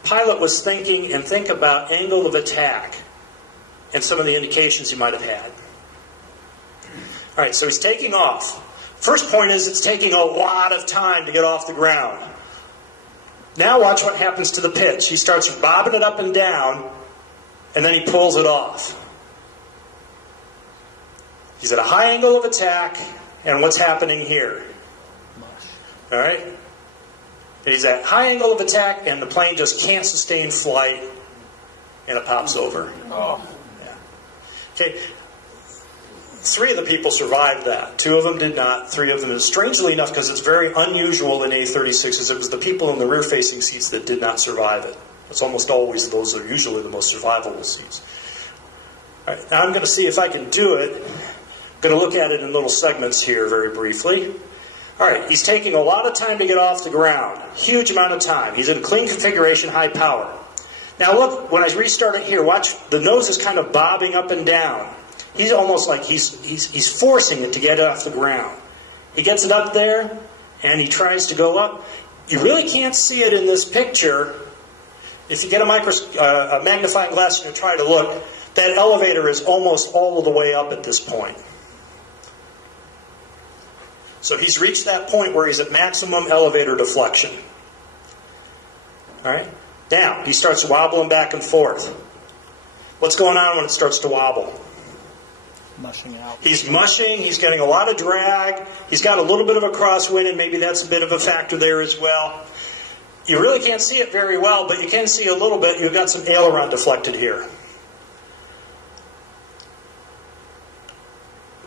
pilot was thinking and think about angle of attack and some of the indications he might have had. All right, so he's taking off. First point is it's taking a lot of time to get off the ground. Now watch what happens to the pitch. He starts bobbing it up and down, and then he pulls it off. He's at a high angle of attack, and what's happening here? All right? He's at high angle of attack, and the plane just can't sustain flight, and it pops over. Oh. Yeah. Okay. 3 of the people survived that. 2 of them did not. 3 of them, strangely enough, because it's very unusual in A-36s, it was the people in the rear-facing seats that did not survive it. It's almost always those are usually the most survivable seats. All right, now I'm going to see if I can do it. I'm going to look at it in little segments here very briefly. All right, he's taking a lot of time to get off the ground. Huge amount of time. He's in a clean configuration, high power. Now look, when I restart it here, watch, the nose is kind of bobbing up and down. He's almost like he's forcing it to get off the ground. He gets it up there, and he tries to go up. You really can't see it in this picture. If you get a magnifying glass and you try to look, that elevator is almost all of the way up at this point. So he's reached that point where he's at maximum elevator deflection. All right? Now, he starts wobbling back and forth. What's going on when it starts to wobble? Mushing out. He's mushing, he's getting a lot of drag, he's got a little bit of a crosswind, and maybe that's a bit of a factor there as well. You really can't see it very well, but you can see a little bit. You've got some aileron deflected here.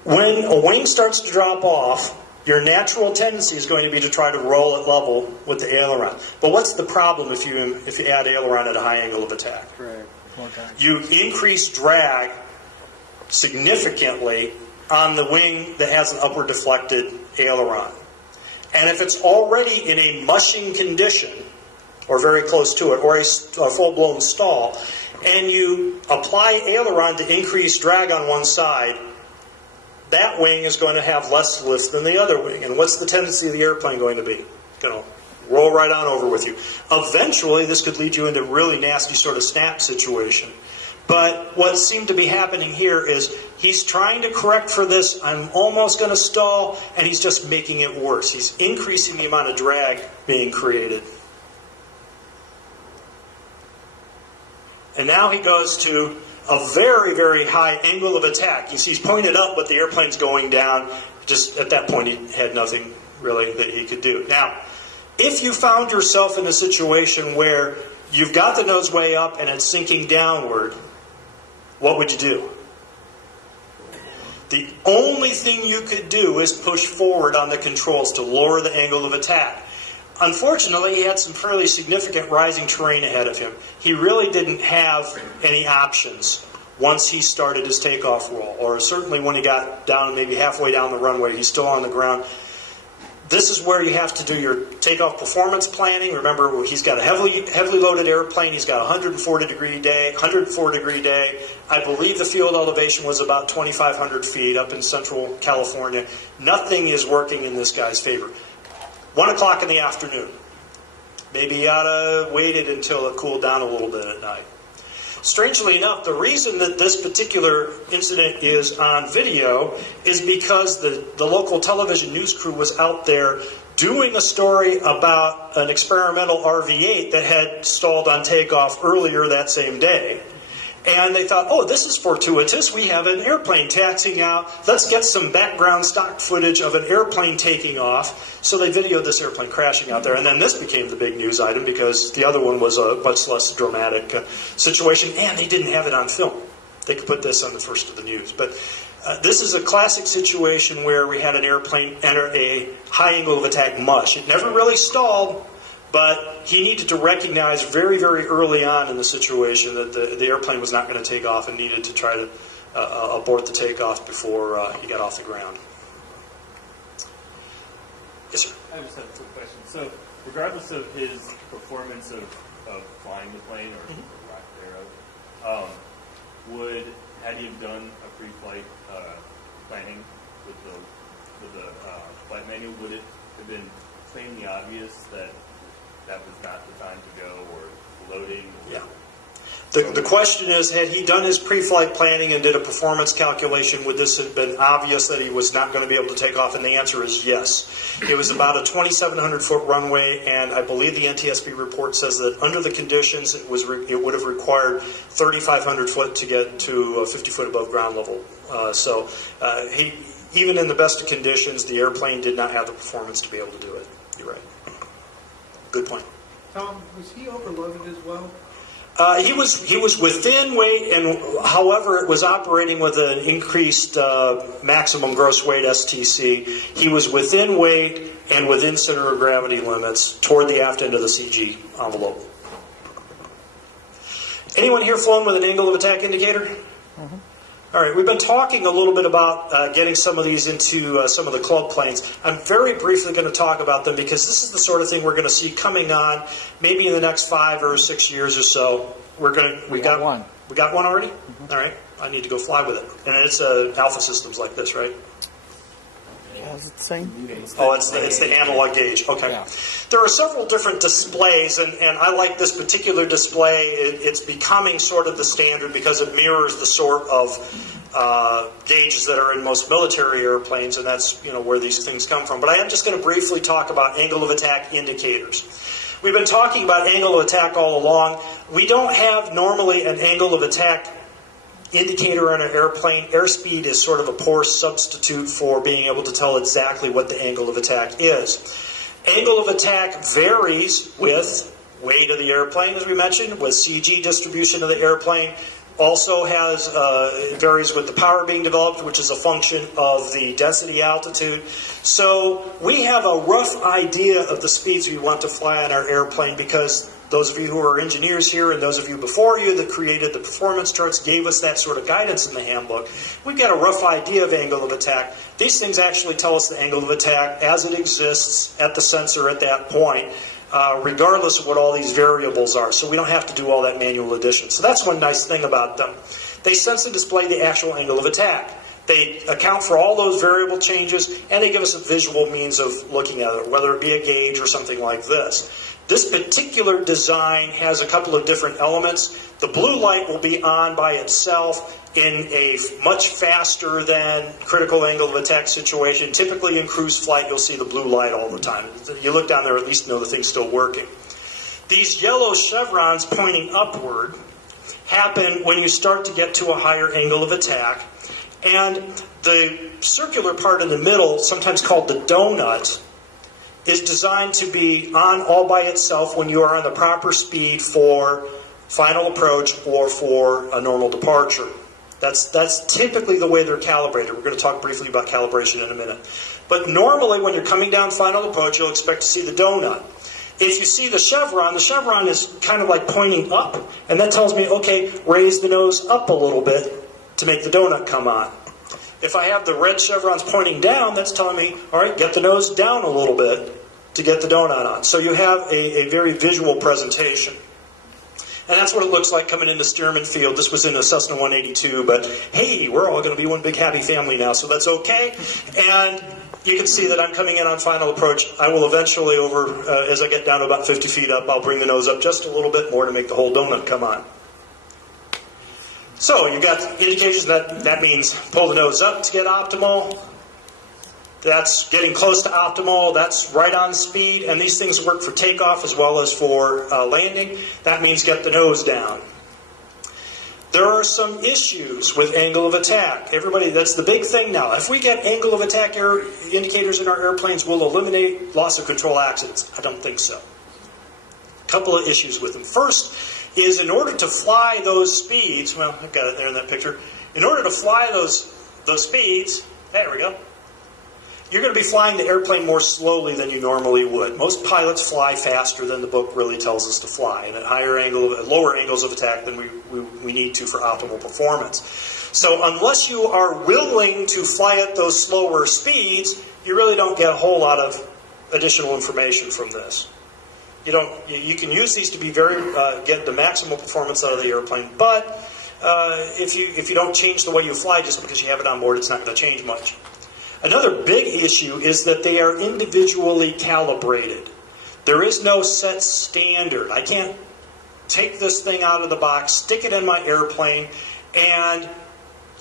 When a wing starts to drop off, your natural tendency is going to be to try to roll it level with the aileron. But what's the problem if you add aileron at a high angle of attack? Right. You increase drag significantly on the wing that has an upward deflected aileron. And if it's already in a mushing condition, or very close to it, or a full-blown stall, and you apply aileron to increase drag on one side, that wing is going to have less lift than the other wing. And what's the tendency of the airplane going to be? Going to roll right on over with you. Eventually, this could lead you into a really nasty sort of snap situation. But what seemed to be happening here is he's trying to correct for this, I'm almost going to stall, and he's just making it worse. He's increasing the amount of drag being created. And now he goes to a very, very high angle of attack. You see he's pointed up, but the airplane's going down. Just at that point, he had nothing really that he could do. Now, if you found yourself in a situation where you've got the nose way up and it's sinking downward, what would you do? The only thing you could do is push forward on the controls to lower the angle of attack. Unfortunately, he had some fairly significant rising terrain ahead of him. He really didn't have any options once he started his takeoff roll, or certainly when he got down maybe halfway down the runway, he's still on the ground. This is where you have to do your takeoff performance planning. Remember, he's got a heavily loaded airplane. He's got a 104 degree day. I believe the field elevation was about 2,500 feet up in central California. Nothing is working in this guy's favor. 1 o'clock in the afternoon. Maybe he ought to wait it until it cooled down a little bit at night. Strangely enough, the reason that this particular incident is on video is because the local television news crew was out there doing a story about an experimental RV-8 that had stalled on takeoff earlier that same day. And they thought, oh, this is fortuitous. We have an airplane taxiing out. Let's get some background stock footage of an airplane taking off. So they videoed this airplane crashing out there. And then this became the big news item because the other one was a much less dramatic situation. And they didn't have it on film. They could put this on the first of the news. But this is a classic situation where we had an airplane enter a high angle of attack mush. It never really stalled. But he needed to recognize very, very early on in the situation that the airplane was not going to take off and needed to try to abort the takeoff before he got off the ground. Yes, sir? I just have a quick question. So, regardless of his performance of flying the plane or lack thereof, had he have done a pre-flight planning with the flight manual, would it have been plainly obvious that was not the time to go, or loading? Yeah. The question is, had he done his pre-flight planning and did a performance calculation, would this have been obvious that he was not going to be able to take off? And the answer is yes. It was about a 2,700-foot runway, and I believe the NTSB report says that under the conditions, it would have required 3,500 foot to get to 50 foot above ground level. Even in the best of conditions, the airplane did not have the performance to be able to do it. You're right. Good point. Tom, was he overloaded as well? He was within weight, and however, it was operating with an increased maximum gross weight STC. He was within weight and within center of gravity limits toward the aft end of the CG envelope. Anyone here flown with an angle of attack indicator? Mm-hmm. All right, we've been talking a little bit about getting some of these into some of the club planes. I'm very briefly going to talk about them because this is the sort of thing we're going to see coming on maybe in the next 5 or 6 years or so. We got one. We got one already? Mm-hmm. All right, I need to go fly with it. And it's Alpha Systems like this, right? Is it the same? Oh, it's the analog gauge. Okay. Yeah. There are several different displays, and I like this particular display. It's becoming sort of the standard because it mirrors the sort of gauges that are in most military airplanes, and that's where these things come from. But I am just going to briefly talk about angle of attack indicators. We've been talking about angle of attack all along. We don't have normally an angle of attack indicator on an airplane. Airspeed is sort of a poor substitute for being able to tell exactly what the angle of attack is. Angle of attack varies with weight of the airplane, as we mentioned, with CG distribution of the airplane. Also varies with the power being developed, which is a function of the density altitude. So we have a rough idea of the speeds we want to fly on our airplane because those of you who are engineers here and those of you before you that created the performance charts gave us that sort of guidance in the handbook. We've got a rough idea of angle of attack. These things actually tell us the angle of attack as it exists at the sensor at that point, regardless of what all these variables are. So we don't have to do all that manual addition. So that's one nice thing about them. They sense and display the actual angle of attack. They account for all those variable changes, and they give us a visual means of looking at it, whether it be a gauge or something like this. This particular design has a couple of different elements. The blue light will be on by itself in a much faster than critical angle of attack situation. Typically in cruise flight, you'll see the blue light all the time. You look down there, at least know the thing's still working. These yellow chevrons pointing upward happen when you start to get to a higher angle of attack. And the circular part in the middle, sometimes called the donut, is designed to be on all by itself when you are on the proper speed for final approach or for a normal departure. That's typically the way they're calibrated. We're going to talk briefly about calibration in a minute. But normally when you're coming down final approach, you'll expect to see the donut. If you see the chevron is kind of like pointing up, and that tells me, okay, raise the nose up a little bit to make the donut come on. If I have the red chevrons pointing down, that's telling me, all right, get the nose down a little bit to get the donut on. So you have a very visual presentation. And that's what it looks like coming into Stearman Field. This was in a Cessna 182, but hey, we're all going to be one big happy family now, so that's okay. And you can see that I'm coming in on final approach. I will eventually, as I get down to about 50 feet up, I'll bring the nose up just a little bit more to make the whole donut come on. So you've got indications that means pull the nose up to get optimal. That's getting close to optimal. That's right on speed. And these things work for takeoff as well as for landing. That means get the nose down. There are some issues with angle of attack. Everybody, that's the big thing now. If we get angle of attack indicators in our airplanes, we'll eliminate loss of control accidents. I don't think so. A couple of issues with them. First is in order to fly those speeds, well, I've got it there in that picture. In order to fly those speeds, there we go, you're going to be flying the airplane more slowly than you normally would. Most pilots fly faster than the book really tells us to fly, and at lower angles of attack than we need to for optimal performance. So unless you are willing to fly at those slower speeds, you really don't get a whole lot of additional information from this. You can use these to be get the maximum performance out of the airplane, but if you don't change the way you fly just because you have it on board, it's not going to change much. Another big issue is that they are individually calibrated. There is no set standard. I can't take this thing out of the box, stick it in my airplane, and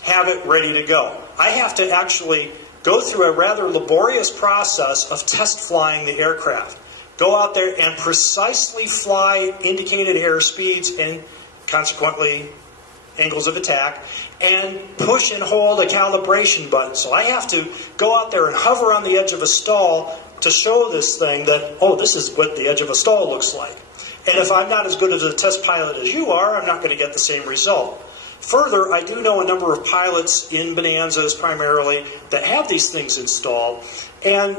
have it ready to go. I have to actually go through a rather laborious process of test flying the aircraft. Go out there and precisely fly indicated airspeeds and consequently angles of attack, and push and hold a calibration button. So I have to go out there and hover on the edge of a stall to show this thing that, oh, this is what the edge of a stall looks like. And if I'm not as good as a test pilot as you are, I'm not going to get the same result. Further, I do know a number of pilots in Bonanzas primarily that have these things installed, and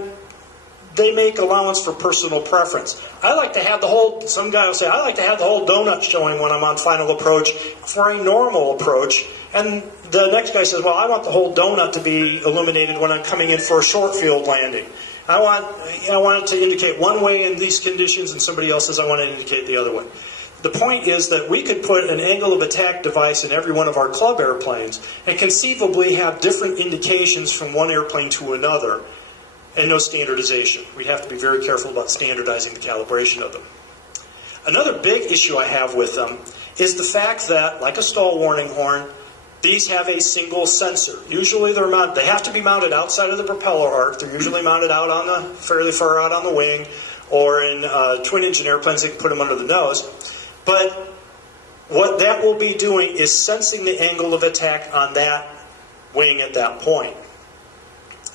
they make allowance for personal preference. I like to have some guy will say, I like to have the whole donut showing when I'm on final approach for a normal approach. And the next guy says, well, I want the whole donut to be illuminated when I'm coming in for a short field landing. I want it to indicate one way in these conditions, and somebody else says I want it to indicate the other way. The point is that we could put an angle of attack device in every one of our club airplanes and conceivably have different indications from one airplane to another, and no standardization. We have to be very careful about standardizing the calibration of them. Another big issue I have with them is the fact that, like a stall warning horn, these have a single sensor. Usually they have to be mounted outside of the propeller arc. They're usually mounted out fairly far out on the wing, or in twin engine airplanes, they can put them under the nose. But what that will be doing is sensing the angle of attack on that wing at that point.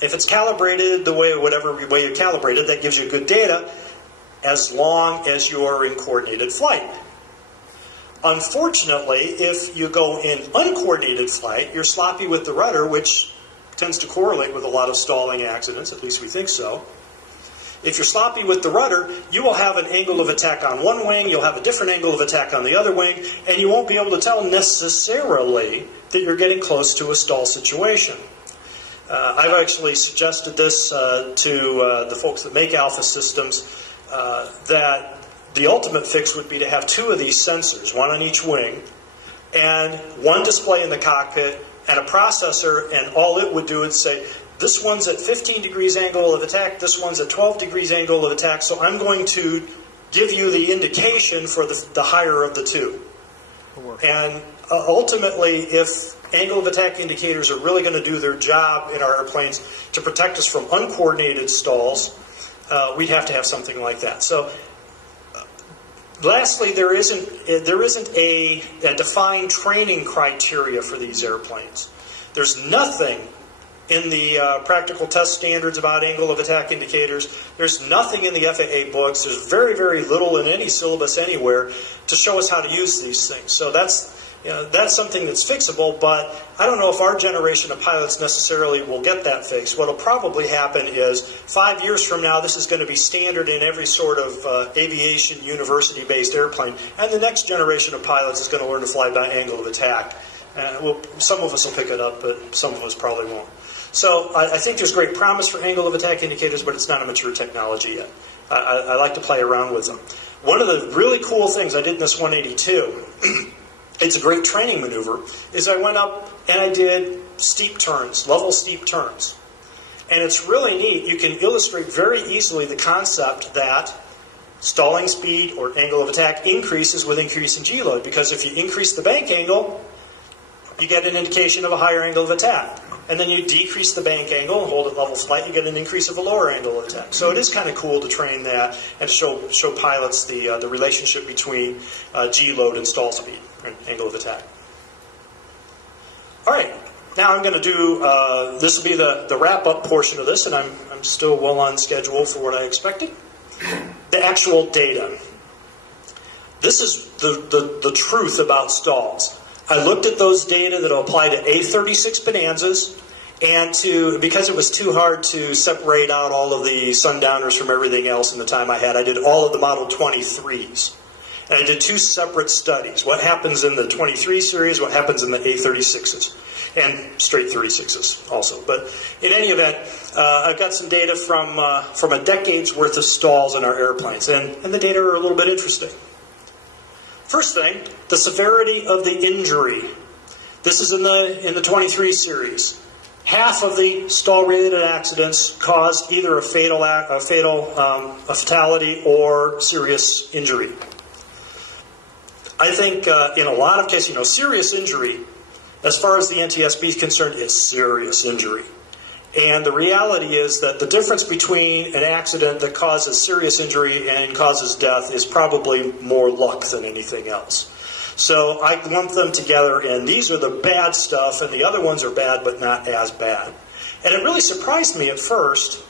If it's calibrated whatever way you calibrate it, that gives you good data as long as you are in coordinated flight. Unfortunately, if you go in uncoordinated flight, you're sloppy with the rudder, which tends to correlate with a lot of stalling accidents, at least we think so. If you're sloppy with the rudder, you will have an angle of attack on one wing, you'll have a different angle of attack on the other wing, and you won't be able to tell necessarily that you're getting close to a stall situation. I've actually suggested this to the folks that make Alpha systems, that the ultimate fix would be to have two of these sensors, one on each wing, and one display in the cockpit, and a processor, and all it would do is say, this one's at 15 degrees angle of attack, this one's at 12 degrees angle of attack, so I'm going to give you the indication for the higher of the two. And ultimately, if angle of attack indicators are really going to do their job in our airplanes to protect us from uncoordinated stalls, we'd have to have something like that. So, lastly, there isn't a defined training criteria for these airplanes. There's nothing in the practical test standards about angle of attack indicators. There's nothing in the FAA books. There's very, very little in any syllabus anywhere to show us how to use these things. So that's something that's fixable, but I don't know if our generation of pilots necessarily will get that fixed. What will probably happen is 5 years from now, this is going to be standard in every sort of aviation university-based airplane, and the next generation of pilots is going to learn to fly by angle of attack. Some of us will pick it up, but some of us probably won't. So I think there's great promise for angle of attack indicators, but it's not a mature technology yet. I like to play around with them. One of the really cool things I did in this 182, it's a great training maneuver, is I went up and I did steep turns, level steep turns. And it's really neat. You can illustrate very easily the concept that stalling speed or angle of attack increases with increase in G-load, because if you increase the bank angle, you get an indication of a higher angle of attack. And then you decrease the bank angle and hold it level flight, you get an increase of a lower angle of attack. So it is kind of cool to train that and to show pilots the relationship between G-load and stall speed, and angle of attack. All right, now I'm going to do, this will be the wrap-up portion of this, and I'm still well on schedule for what I expected. The actual data. This is the truth about stalls. I looked at those data that apply to A36 Bonanzas, and because it was too hard to separate out all of the sundowners from everything else in the time I had, I did all of the Model 23s. And I did two separate studies. What happens in the 23 series, what happens in the A36s, and straight 36s also. But in any event, I've got some data from a decade's worth of stalls in our airplanes, and the data are a little bit interesting. First thing, the severity of the injury. This is in the 23 series. Half of the stall-related accidents caused either a fatality or serious injury. I think in a lot of cases, serious injury, as far as the NTSB is concerned, is serious injury. And the reality is that the difference between an accident that causes serious injury and causes death is probably more luck than anything else. So I lump them together, and these are the bad stuff, and the other ones are bad but not as bad. And it really surprised me at first.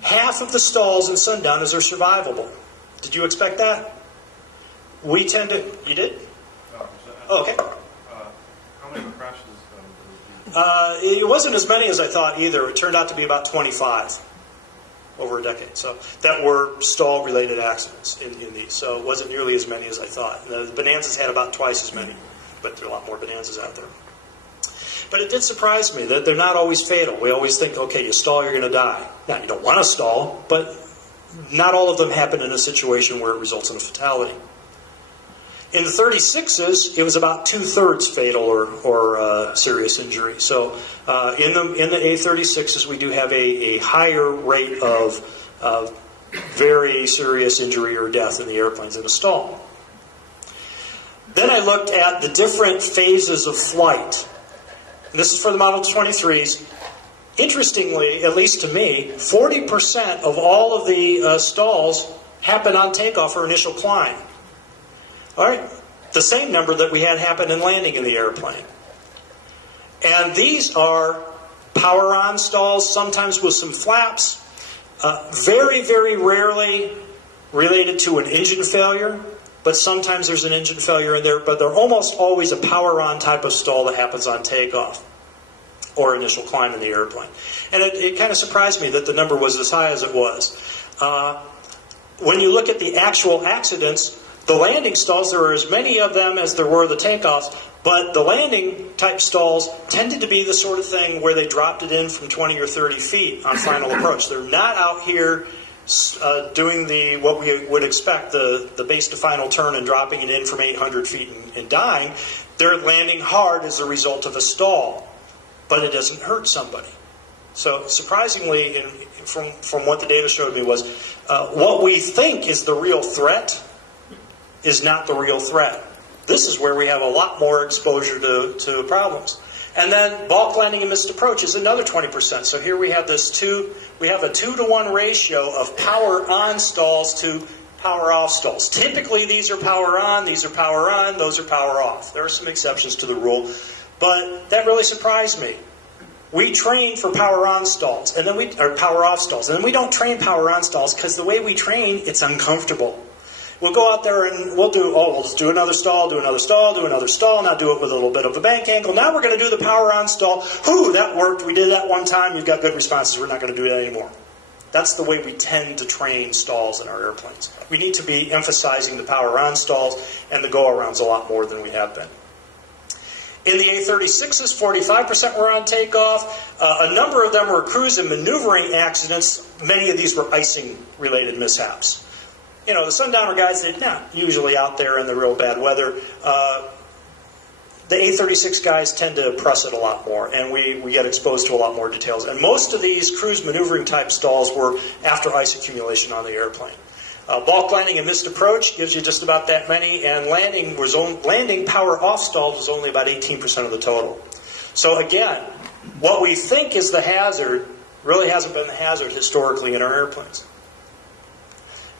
Half of the stalls in sundowners are survivable. Did you expect that? We tend to... You did? Oh, okay. How many crashes? It wasn't as many as I thought either. It turned out to be about 25 over a decade. So that were stall-related accidents in these. So it wasn't nearly as many as I thought. The Bonanzas had about twice as many, but there are a lot more Bonanzas out there. But it did surprise me that they're not always fatal. We always think, okay, you stall, you're going to die. Now, you don't want to stall, but not all of them happen in a situation where it results in a fatality. In the 36s, it was about 2/3 fatal or serious injury. So in the A36s, we do have a higher rate of very serious injury or death in the airplanes in a stall. Then I looked at the different phases of flight. And this is for the Model 23s. Interestingly, at least to me, 40% of all of the stalls happen on takeoff or initial climb. All right, the same number that we had happen in landing in the airplane. And these are power-on stalls, sometimes with some flaps, very, very rarely related to an engine failure, but sometimes there's an engine failure in there, but they're almost always a power-on type of stall that happens on takeoff or initial climb in the airplane. And it kind of surprised me that the number was as high as it was. When you look at the actual accidents, the landing stalls, there are as many of them as there were the takeoffs, but the landing type stalls tended to be the sort of thing where they dropped it in from 20 or 30 feet on final approach. They're not out here doing what we would expect, the base to final turn and dropping it in from 800 feet and dying. They're landing hard as a result of a stall, but it doesn't hurt somebody. So surprisingly, from what the data showed me was, what we think is the real threat is not the real threat. This is where we have a lot more exposure to problems. And then balk landing and missed approach is another 20%. So here we have a 2-to-1 ratio of power on stalls to power off stalls. Typically these are power on, these are power on, those are power off. There are some exceptions to the rule, but that really surprised me. We train for power on stalls, and then or power off stalls, and then we don't train power on stalls because the way we train, it's uncomfortable. We'll go out there and we'll just do another stall, do another stall, do another stall, now do it with a little bit of a bank angle. Now we're going to do the power on stall. Whew, that worked. We did that one time. You've got good responses. We're not going to do that anymore. That's the way we tend to train stalls in our airplanes. We need to be emphasizing the power on stalls and the go-arounds a lot more than we have been. In the A36s, 45% were on takeoff. A number of them were cruise and maneuvering accidents. Many of these were icing-related mishaps. You know, the sundowner guys, they're not usually out there in the real bad weather. The A36 guys tend to press it a lot more, and we get exposed to a lot more details. And most of these cruise maneuvering type stalls were after ice accumulation on the airplane. Balk landing and missed approach gives you just about that many, and landing power off stalls was only about 18% of the total. So again, what we think is the hazard really hasn't been the hazard historically in our airplanes.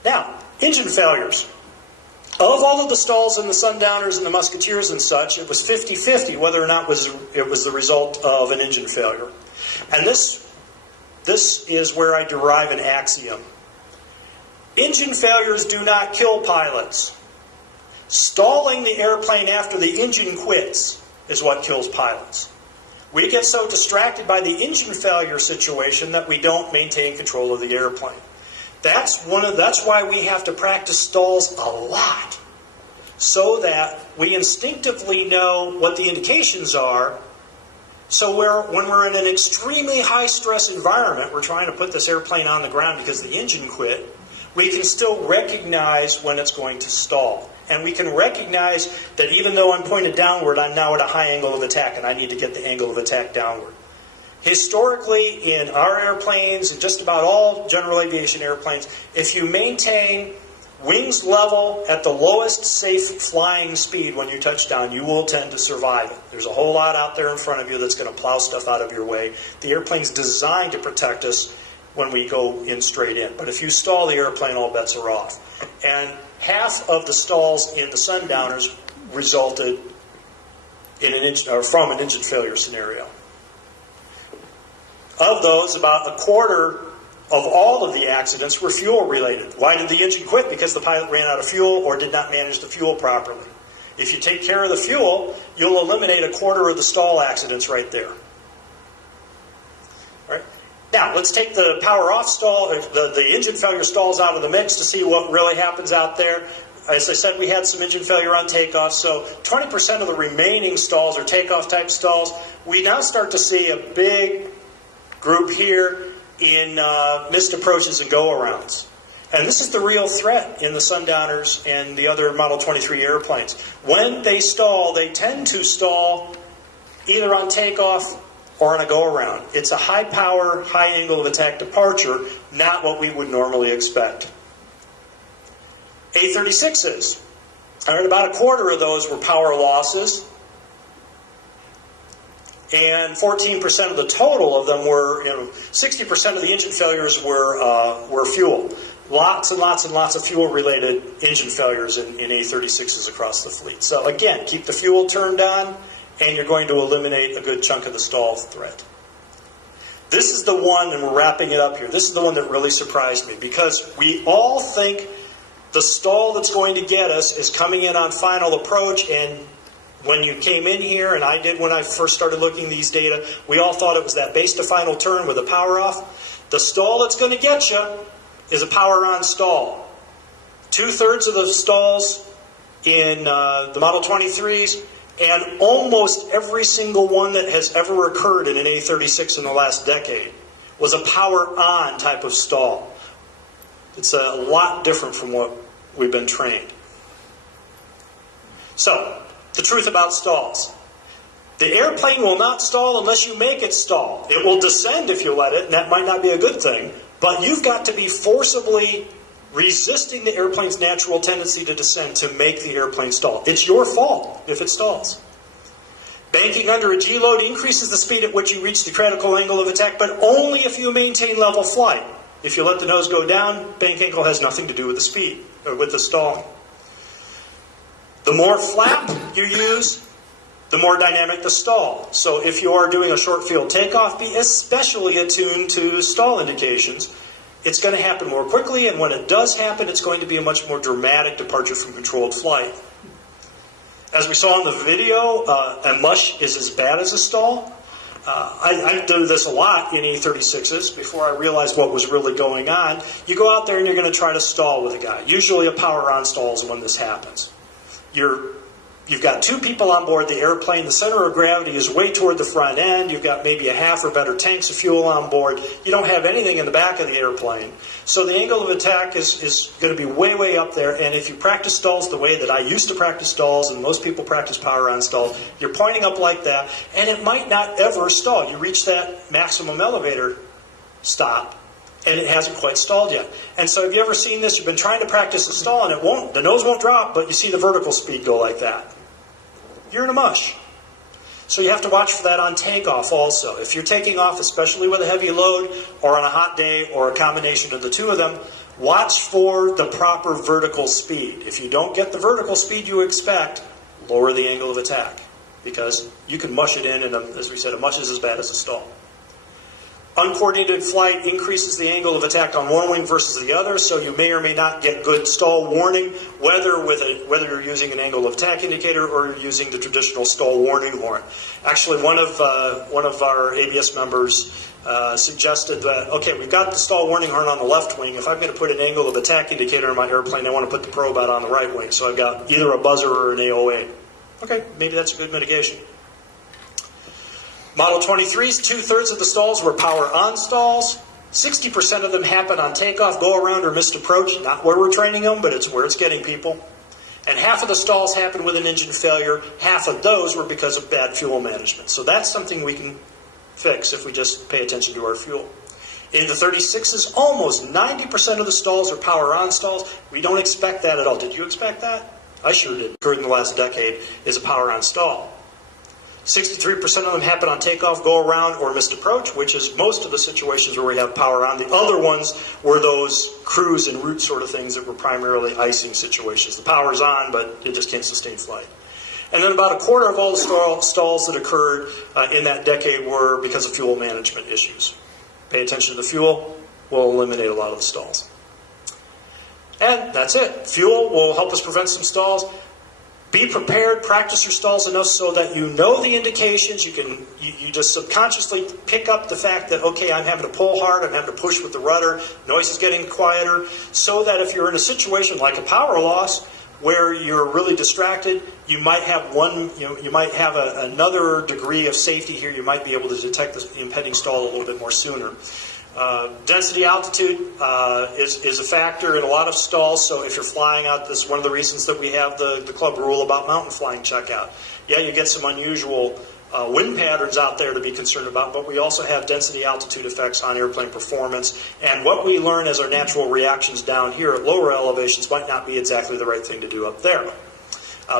Now, engine failures. Of all of the stalls in the Sundowners and the Musketeers and such, it was 50-50 whether or not it was the result of an engine failure. And this is where I derive an axiom. Engine failures do not kill pilots. Stalling the airplane after the engine quits is what kills pilots. We get so distracted by the engine failure situation that we don't maintain control of the airplane. That's why we have to practice stalls a lot, so that we instinctively know what the indications are. So when we're in an extremely high stress environment, we're trying to put this airplane on the ground because the engine quit, we can still recognize when it's going to stall. And we can recognize that even though I'm pointed downward, I'm now at a high angle of attack, and I need to get the angle of attack downward. Historically, in our airplanes, and just about all general aviation airplanes, if you maintain wings level at the lowest safe flying speed when you touch down, you will tend to survive it. There's a whole lot out there in front of you that's going to plow stuff out of your way. The airplane's designed to protect us when we go in straight in. But if you stall the airplane, all bets are off. And half of the stalls in the Sundowners resulted in from an engine failure scenario. Of those, about a quarter of all of the accidents were fuel related. Why did the engine quit? Because the pilot ran out of fuel or did not manage the fuel properly. If you take care of the fuel, you'll eliminate a quarter of the stall accidents right there. All right. Now, let's take the power off stall, the engine failure stalls out of the mix to see what really happens out there. As I said, we had some engine failure on takeoff, so 20% of the remaining stalls are takeoff type stalls. We now start to see a big group here in missed approaches and go-arounds. And this is the real threat in the Sundowners and the other Model 23 airplanes. When they stall, they tend to stall either on takeoff or on a go-around. It's a high-power, high-angle of attack departure, not what we would normally expect. A36s. I heard about a quarter of those were power losses, and 14% of the total of them were, 60% of the engine failures were fuel. Lots and lots and lots of fuel-related engine failures in A36s across the fleet. So again, keep the fuel turned on, and you're going to eliminate a good chunk of the stall threat. This is the one, and we're wrapping it up here, this is the one that really surprised me, because we all think the stall that's going to get us is coming in on final approach, and when you came in here, and I did when I first started looking at these data, we all thought it was that base to final turn with a power off. The stall that's going to get you is a power on stall. 2/3 of the stalls in the Model 23s, and almost every single one that has ever occurred in an A36 in the last decade was a power on type of stall. It's a lot different from what we've been trained. So, the truth about stalls. The airplane will not stall unless you make it stall. It will descend if you let it, and that might not be a good thing, but you've got to be forcibly resisting the airplane's natural tendency to descend to make the airplane stall. It's your fault if it stalls. Banking under a G-load increases the speed at which you reach the critical angle of attack, but only if you maintain level flight. If you let the nose go down, bank angle has nothing to do with the speed, or with the stalling. The more flap you use, the more dynamic the stall. So if you are doing a short field takeoff, be especially attuned to stall indications. It's going to happen more quickly, and when it does happen, it's going to be a much more dramatic departure from controlled flight. As we saw in the video, a mush is as bad as a stall. I do this a lot in E36s before I realized what was really going on. You go out there and you're going to try to stall with a guy. Usually a power-on stall is when this happens. You've got two people on board the airplane. The center of gravity is way toward the front end. You've got maybe a half or better tanks of fuel on board. You don't have anything in the back of the airplane. So the angle of attack is going to be way, way up there. And if you practice stalls the way that I used to practice stalls, and most people practice power-on stalls, you're pointing up like that, and it might not ever stall. You reach that maximum elevator stop, and it hasn't quite stalled yet. And so have you ever seen this? You've been trying to practice a stall, and the nose won't drop, but you see the vertical speed go like that. You're in a mush. So you have to watch for that on takeoff also. If you're taking off, especially with a heavy load, or on a hot day, or a combination of the two of them, watch for the proper vertical speed. If you don't get the vertical speed you expect, lower the angle of attack, because you can mush it in, and as we said, a mush is as bad as a stall. Uncoordinated flight increases the angle of attack on one wing versus the other, so you may or may not get good stall warning, whether you're using an angle of attack indicator or you're using the traditional stall warning horn. Actually, one of our ABS members suggested that, okay, we've got the stall warning horn on the left wing. If I'm going to put an angle of attack indicator in my airplane, I want to put the probe out on the right wing, so I've got either a buzzer or an AOA. Okay, maybe that's a good mitigation. Model 23's 2/3 of the stalls were power-on stalls. 60% of them happen on takeoff, go-around, or missed approach. Not where we're training them, but it's where it's getting people. And half of the stalls happen with an engine failure. Half of those were because of bad fuel management. So that's something we can fix if we just pay attention to our fuel. In the 36s, almost 90% of the stalls are power-on stalls. We don't expect that at all. Did you expect that? I sure did. During the last decade is a power-on stall. 63% of them happen on takeoff, go around, or missed approach, which is most of the situations where we have power on. The other ones were those cruise and route sort of things that were primarily icing situations. The power's on, but it just can't sustain flight. And then about a quarter of all the stalls that occurred in that decade were because of fuel management issues. Pay attention to the fuel, we'll eliminate a lot of the stalls. And that's it. Fuel will help us prevent some stalls. Be prepared, practice your stalls enough so that you know the indications. You just subconsciously pick up the fact that, okay, I'm having to pull hard, I'm having to push with the rudder, noise is getting quieter, so that if you're in a situation like a power loss where you're really distracted, you might have another degree of safety here. You might be able to detect the impending stall a little bit more sooner. Density altitude is a factor in a lot of stalls, so if you're flying out, this is one of the reasons that we have the club rule about mountain flying checkout. Yeah, you get some unusual wind patterns out there to be concerned about, but we also have density altitude effects on airplane performance, and what we learn as our natural reactions down here at lower elevations might not be exactly the right thing to do up there.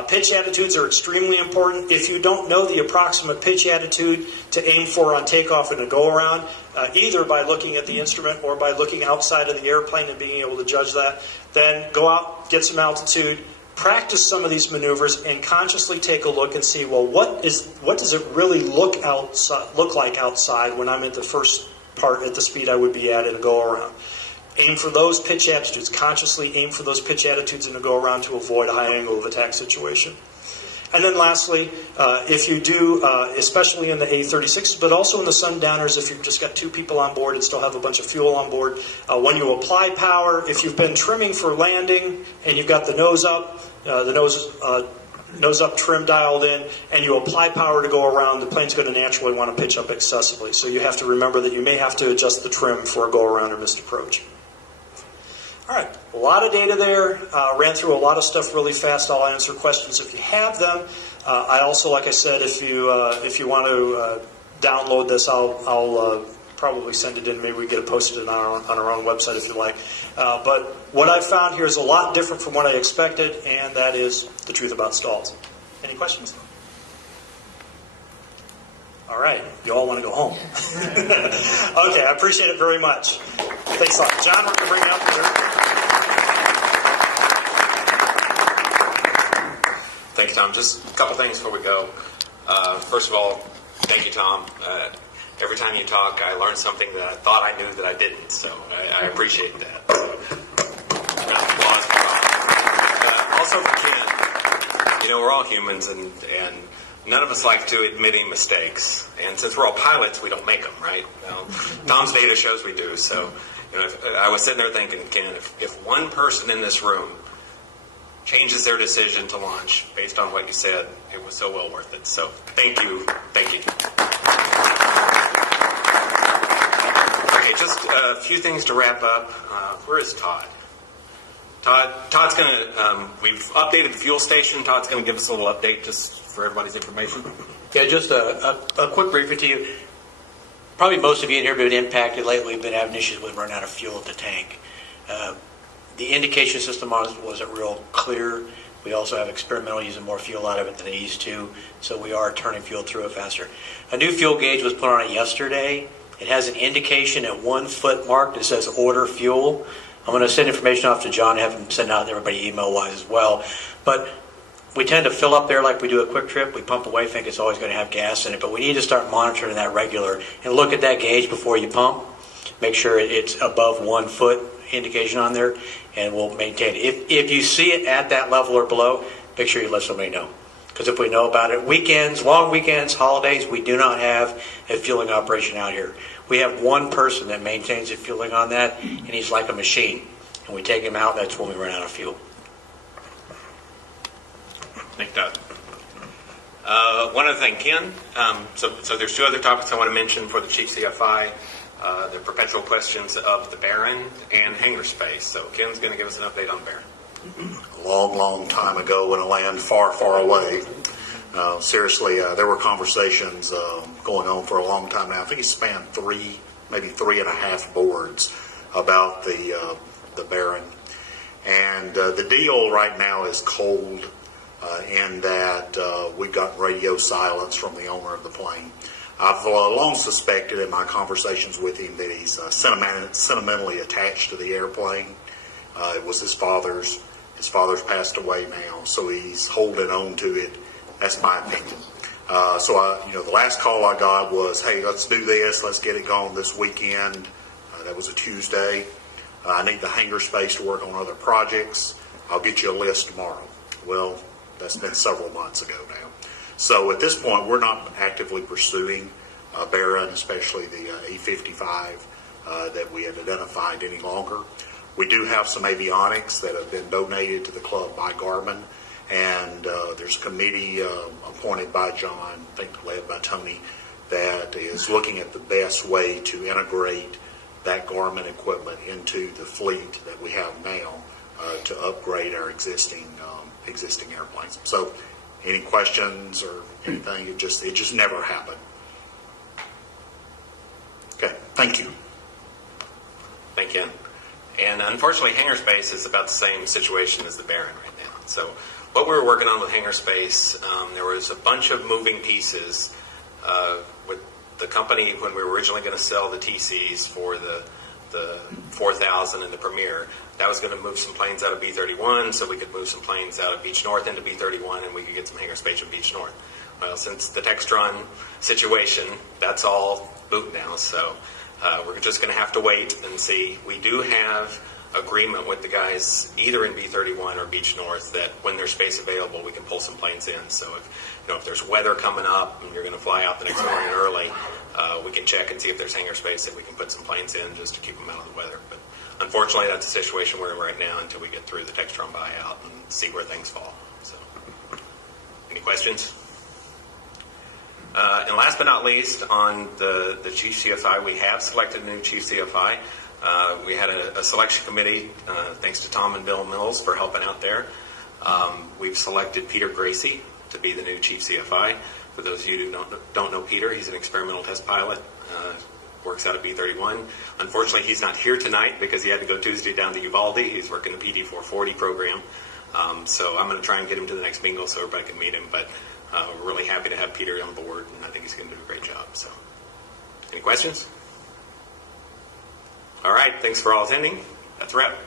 Pitch attitudes are extremely important. If you don't know the approximate pitch attitude to aim for on takeoff and a go-around, either by looking at the instrument or by looking outside of the airplane and being able to judge that, then go out, get some altitude, practice some of these maneuvers, and consciously take a look and see, well, what does it really look like outside when I'm at the first part at the speed I would be at in a go-around. Aim for those pitch attitudes. Consciously aim for those pitch attitudes in a go-around to avoid a high angle of attack situation. And then lastly, if you do, especially in the A36s, but also in the sundowners, if you've just got two people on board and still have a bunch of fuel on board, when you apply power, if you've been trimming for landing and you've got the nose up, nose up trim dialed in, and you apply power to go around, the plane's going to naturally want to pitch up excessively. So you have to remember that you may have to adjust the trim for a go-around or missed approach. All right, a lot of data there. Ran through a lot of stuff really fast. I'll answer questions if you have them. I also, like I said, if you want to download this, I'll probably send it in. Maybe we get it posted on our own website if you like. But what I found here is a lot different from what I expected, and that is the truth about stalls. Any questions? All right, you all want to go home. Okay, I appreciate it very much. Thanks a lot. John, we're going to bring you up here. Thank you, Tom. Just a couple things before we go. First of all, thank you, Tom. Every time you talk, I learn something that I thought I knew that I didn't, so I appreciate that. Applause for Tom. Also for Ken, you know, we're all humans, and none of us like to admitting mistakes. And since we're all pilots, we don't make them, right? Well, Tom's data shows we do. So, you know, I was sitting there thinking, Ken, if one person in this room changes their decision to launch based on what you said, it was so well worth it. So, thank you. Thank you. Okay, just a few things to wrap up. Where is Todd? Todd's going to, we've updated the fuel station. Todd's going to give us a little update just for everybody's information. Yeah, just a quick briefing to you. Probably most of you in here have been impacted lately. We've been having issues with running out of fuel at the tank. The indication system on it wasn't real clear. We also have experimental using more fuel out of it than it used to, so we are turning fuel through it faster. A new fuel gauge was put on it yesterday. It has an indication at 1 foot mark that says order fuel. I'm going to send information off to John and have him send out to everybody email-wise as well. But we tend to fill up there like we do a quick trip. We pump away, think it's always going to have gas in it, but we need to start monitoring that regular and look at that gauge before you pump. Make sure it's above 1 foot indication on there, and we'll maintain it. If you see it at that level or below, make sure you let somebody know. Because if we know about it, weekends, long weekends, holidays, we do not have a fueling operation out here. We have one person that maintains the fueling on that, and he's like a machine. And we take him out, that's when we run out of fuel. Thank you, Todd. One other thing, Ken. So there's two other topics I want to mention for the Chief CFI. The perpetual questions of the Baron and hangar space. So Ken's going to give us an update on Baron. A long, long time ago in a land far, far away. Seriously, there were conversations going on for a long time now. I think it spanned maybe 3.5 boards about the Baron. And the deal right now is cold in that we've got radio silence from the owner of the plane. I've long suspected in my conversations with him that he's sentimentally attached to the airplane. It was his father's. His father's passed away now, so he's holding on to it. That's my opinion. The last call I got was, hey, let's do this. Let's get it going this weekend. That was a Tuesday. I need the hangar space to work on other projects. I'll get you a list tomorrow. Well, that's been several months ago now. So at this point, we're not actively pursuing Baron, especially the E55 that we have identified any longer. We do have some avionics that have been donated to the club by Garmin, and there's a committee appointed by John, I think led by Tony, that is looking at the best way to integrate that Garmin equipment into the fleet that we have now to upgrade our existing airplanes. So, any questions or anything? It just never happened. Okay, thank you. Thank you. And unfortunately, hangar space is about the same situation as the Baron right now. So what we were working on with hangar space, there was a bunch of moving pieces with the company when we were originally going to sell the TCs for the 4000 and the Premier. That was going to move some planes out of B-31 so we could move some planes out of Beach North into B-31 and we could get some hangar space in Beach North. Well, since the Textron situation, that's all boot now. So we're just going to have to wait and see. We do have agreement with the guys either in B-31 or Beach North that when there's space available, we can pull some planes in. So if there's weather coming up and you're going to fly out the next morning early, we can check and see if there's hangar space that we can put some planes in just to keep them out of the weather. But unfortunately, that's a situation we're in right now until we get through the Textron buyout and see where things fall. So, any questions? And last but not least, on the Chief CFI, we have selected a new Chief CFI. We had a selection committee, thanks to Tom and Bill Mills for helping out there. We've selected Peter Gracie to be the new Chief CFI. For those of you who don't know Peter, he's an experimental test pilot. works out of B31. Unfortunately, he's not here tonight because he had to go Tuesday down to Uvalde. He's working the PD 440 program. So I'm going to try and get him to the next bingo so everybody can meet him. But we're really happy to have Peter on board, and I think he's going to do a great job. So, any questions? All right, thanks for all attending. That's a wrap.